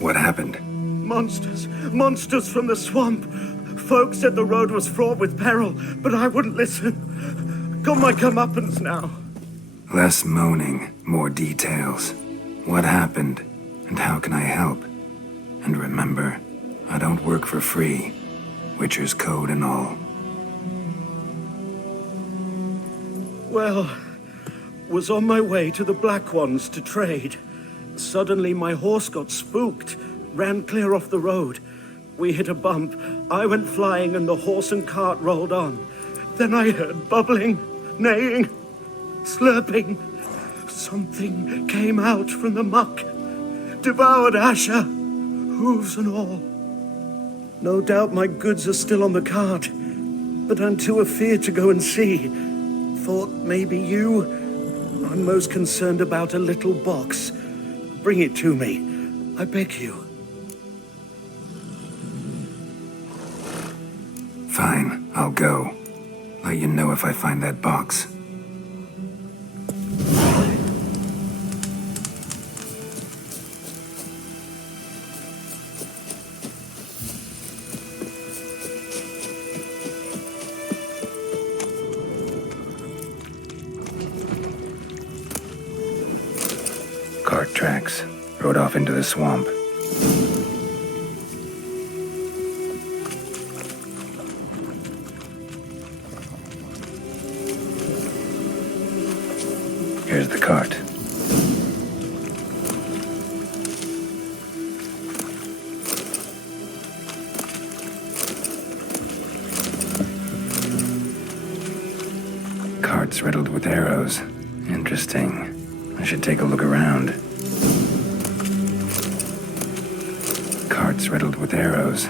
What happened? Monsters! Monsters from the swamp! Folks said the road was fraught with peril, but I wouldn't listen. Got my comeuppance now. Less moaning, more details. What happened, and how can I help? And remember, I don't work for free. Witcher's code and all. Well, was on my way to the Black Ones to trade. Suddenly my horse got spooked, ran clear off the road. We hit a bump, I went flying and the horse and cart rolled on. Then I heard bubbling, neighing, slurping. Something came out from the muck, devoured Asher, hooves and all. No doubt my goods are still on the cart, but I'm too afeard to go and see. Thought maybe you. I'm most concerned about a little box. Bring it to me, I beg you. Fine, I'll go. Let you know if I find that box. Cart tracks. Rode off into the swamp. riddled with arrows. Interesting. I should take a look around. Carts riddled with arrows.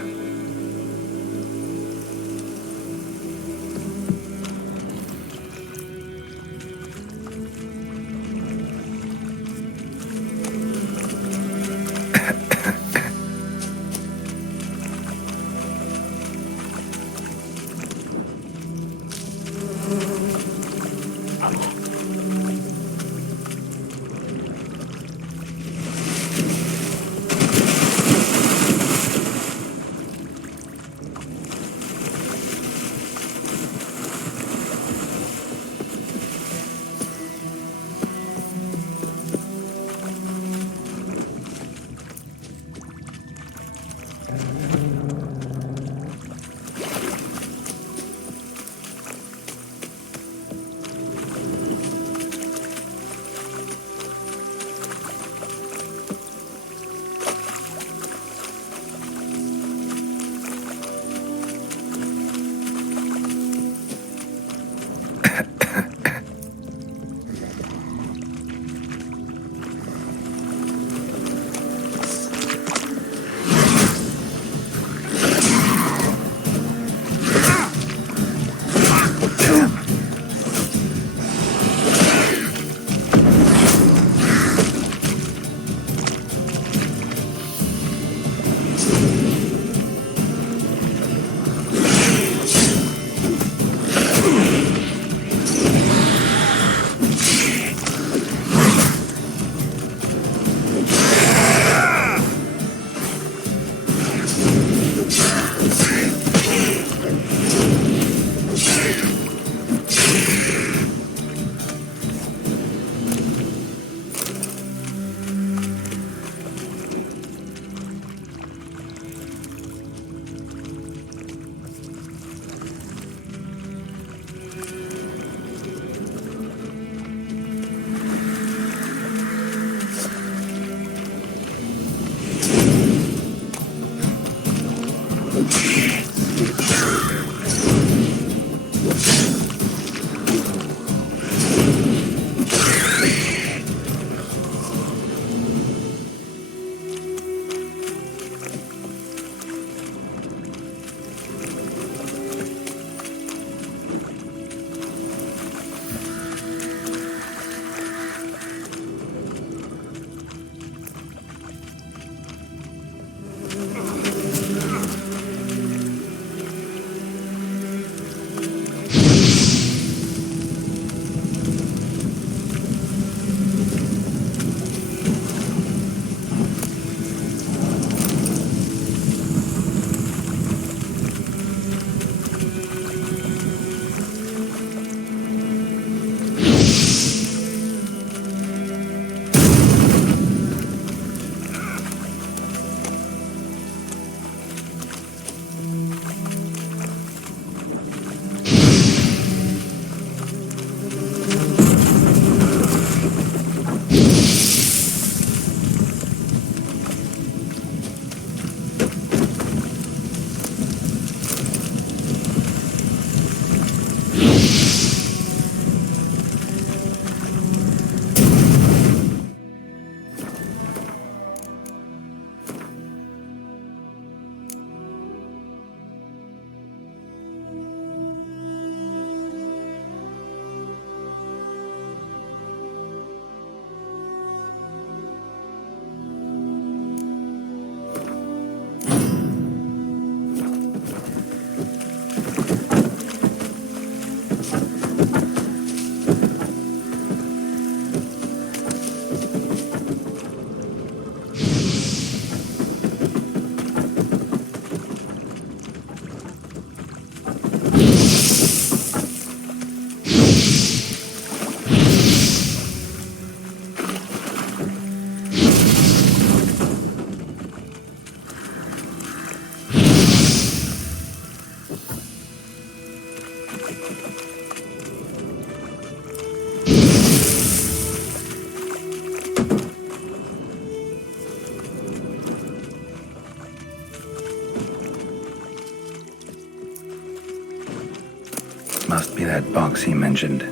Must be that box he mentioned.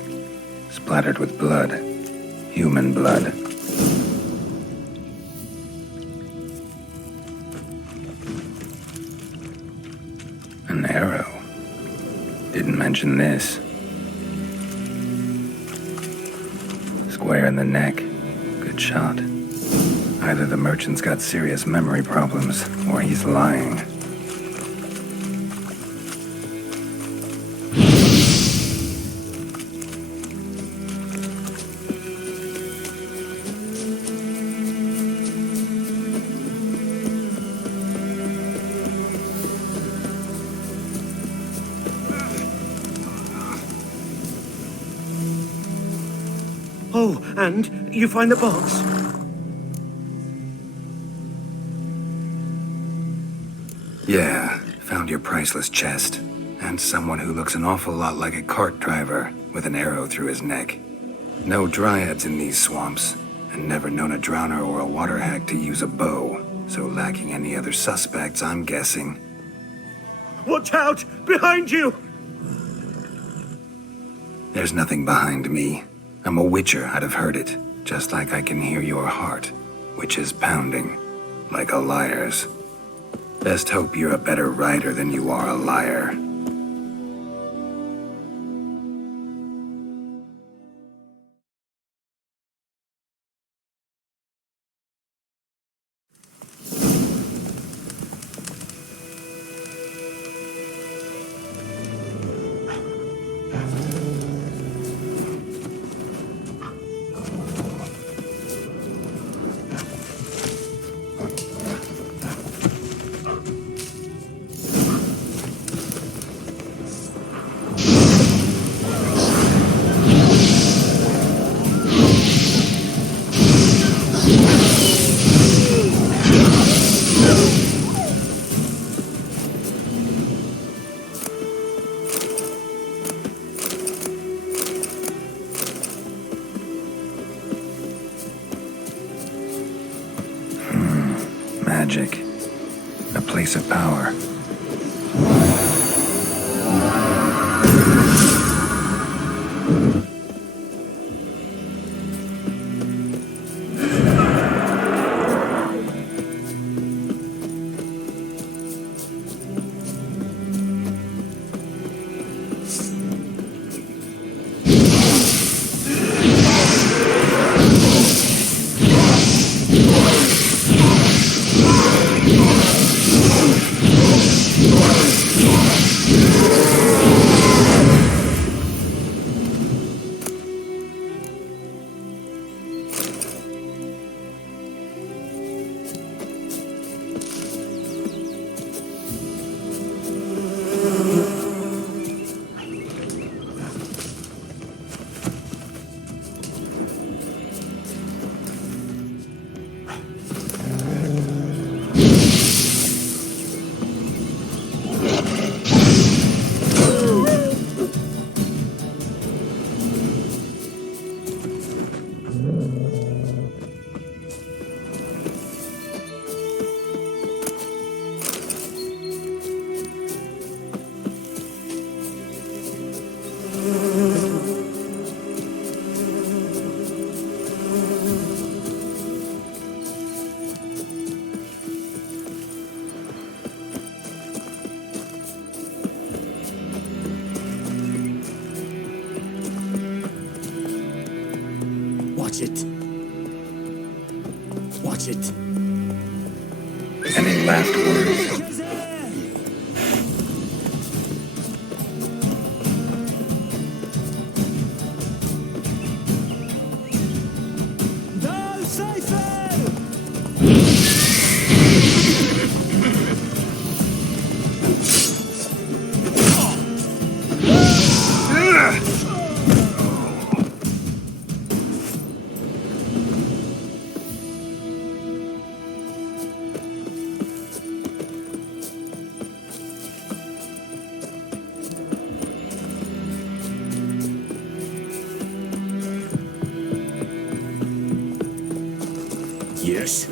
splattered with blood. Human blood. An arrow. Didn't mention this. Square in the neck. Good shot. Either the merchant's got serious memory problems, or he's lying. Oh, and you find the box? Yeah, found your priceless chest. And someone who looks an awful lot like a cart driver with an arrow through his neck. No dryads in these swamps, and never known a drowner or a water hack to use a bow. So lacking any other suspects, I'm guessing. Watch out! Behind you! There's nothing behind me. I'm a witcher, I'd have heard it. Just like I can hear your heart, which is pounding. Like a liar's. Best hope you're a better writer than you are a liar. Magic. A place of power. Watch it. Watch it. Any last words? Yes.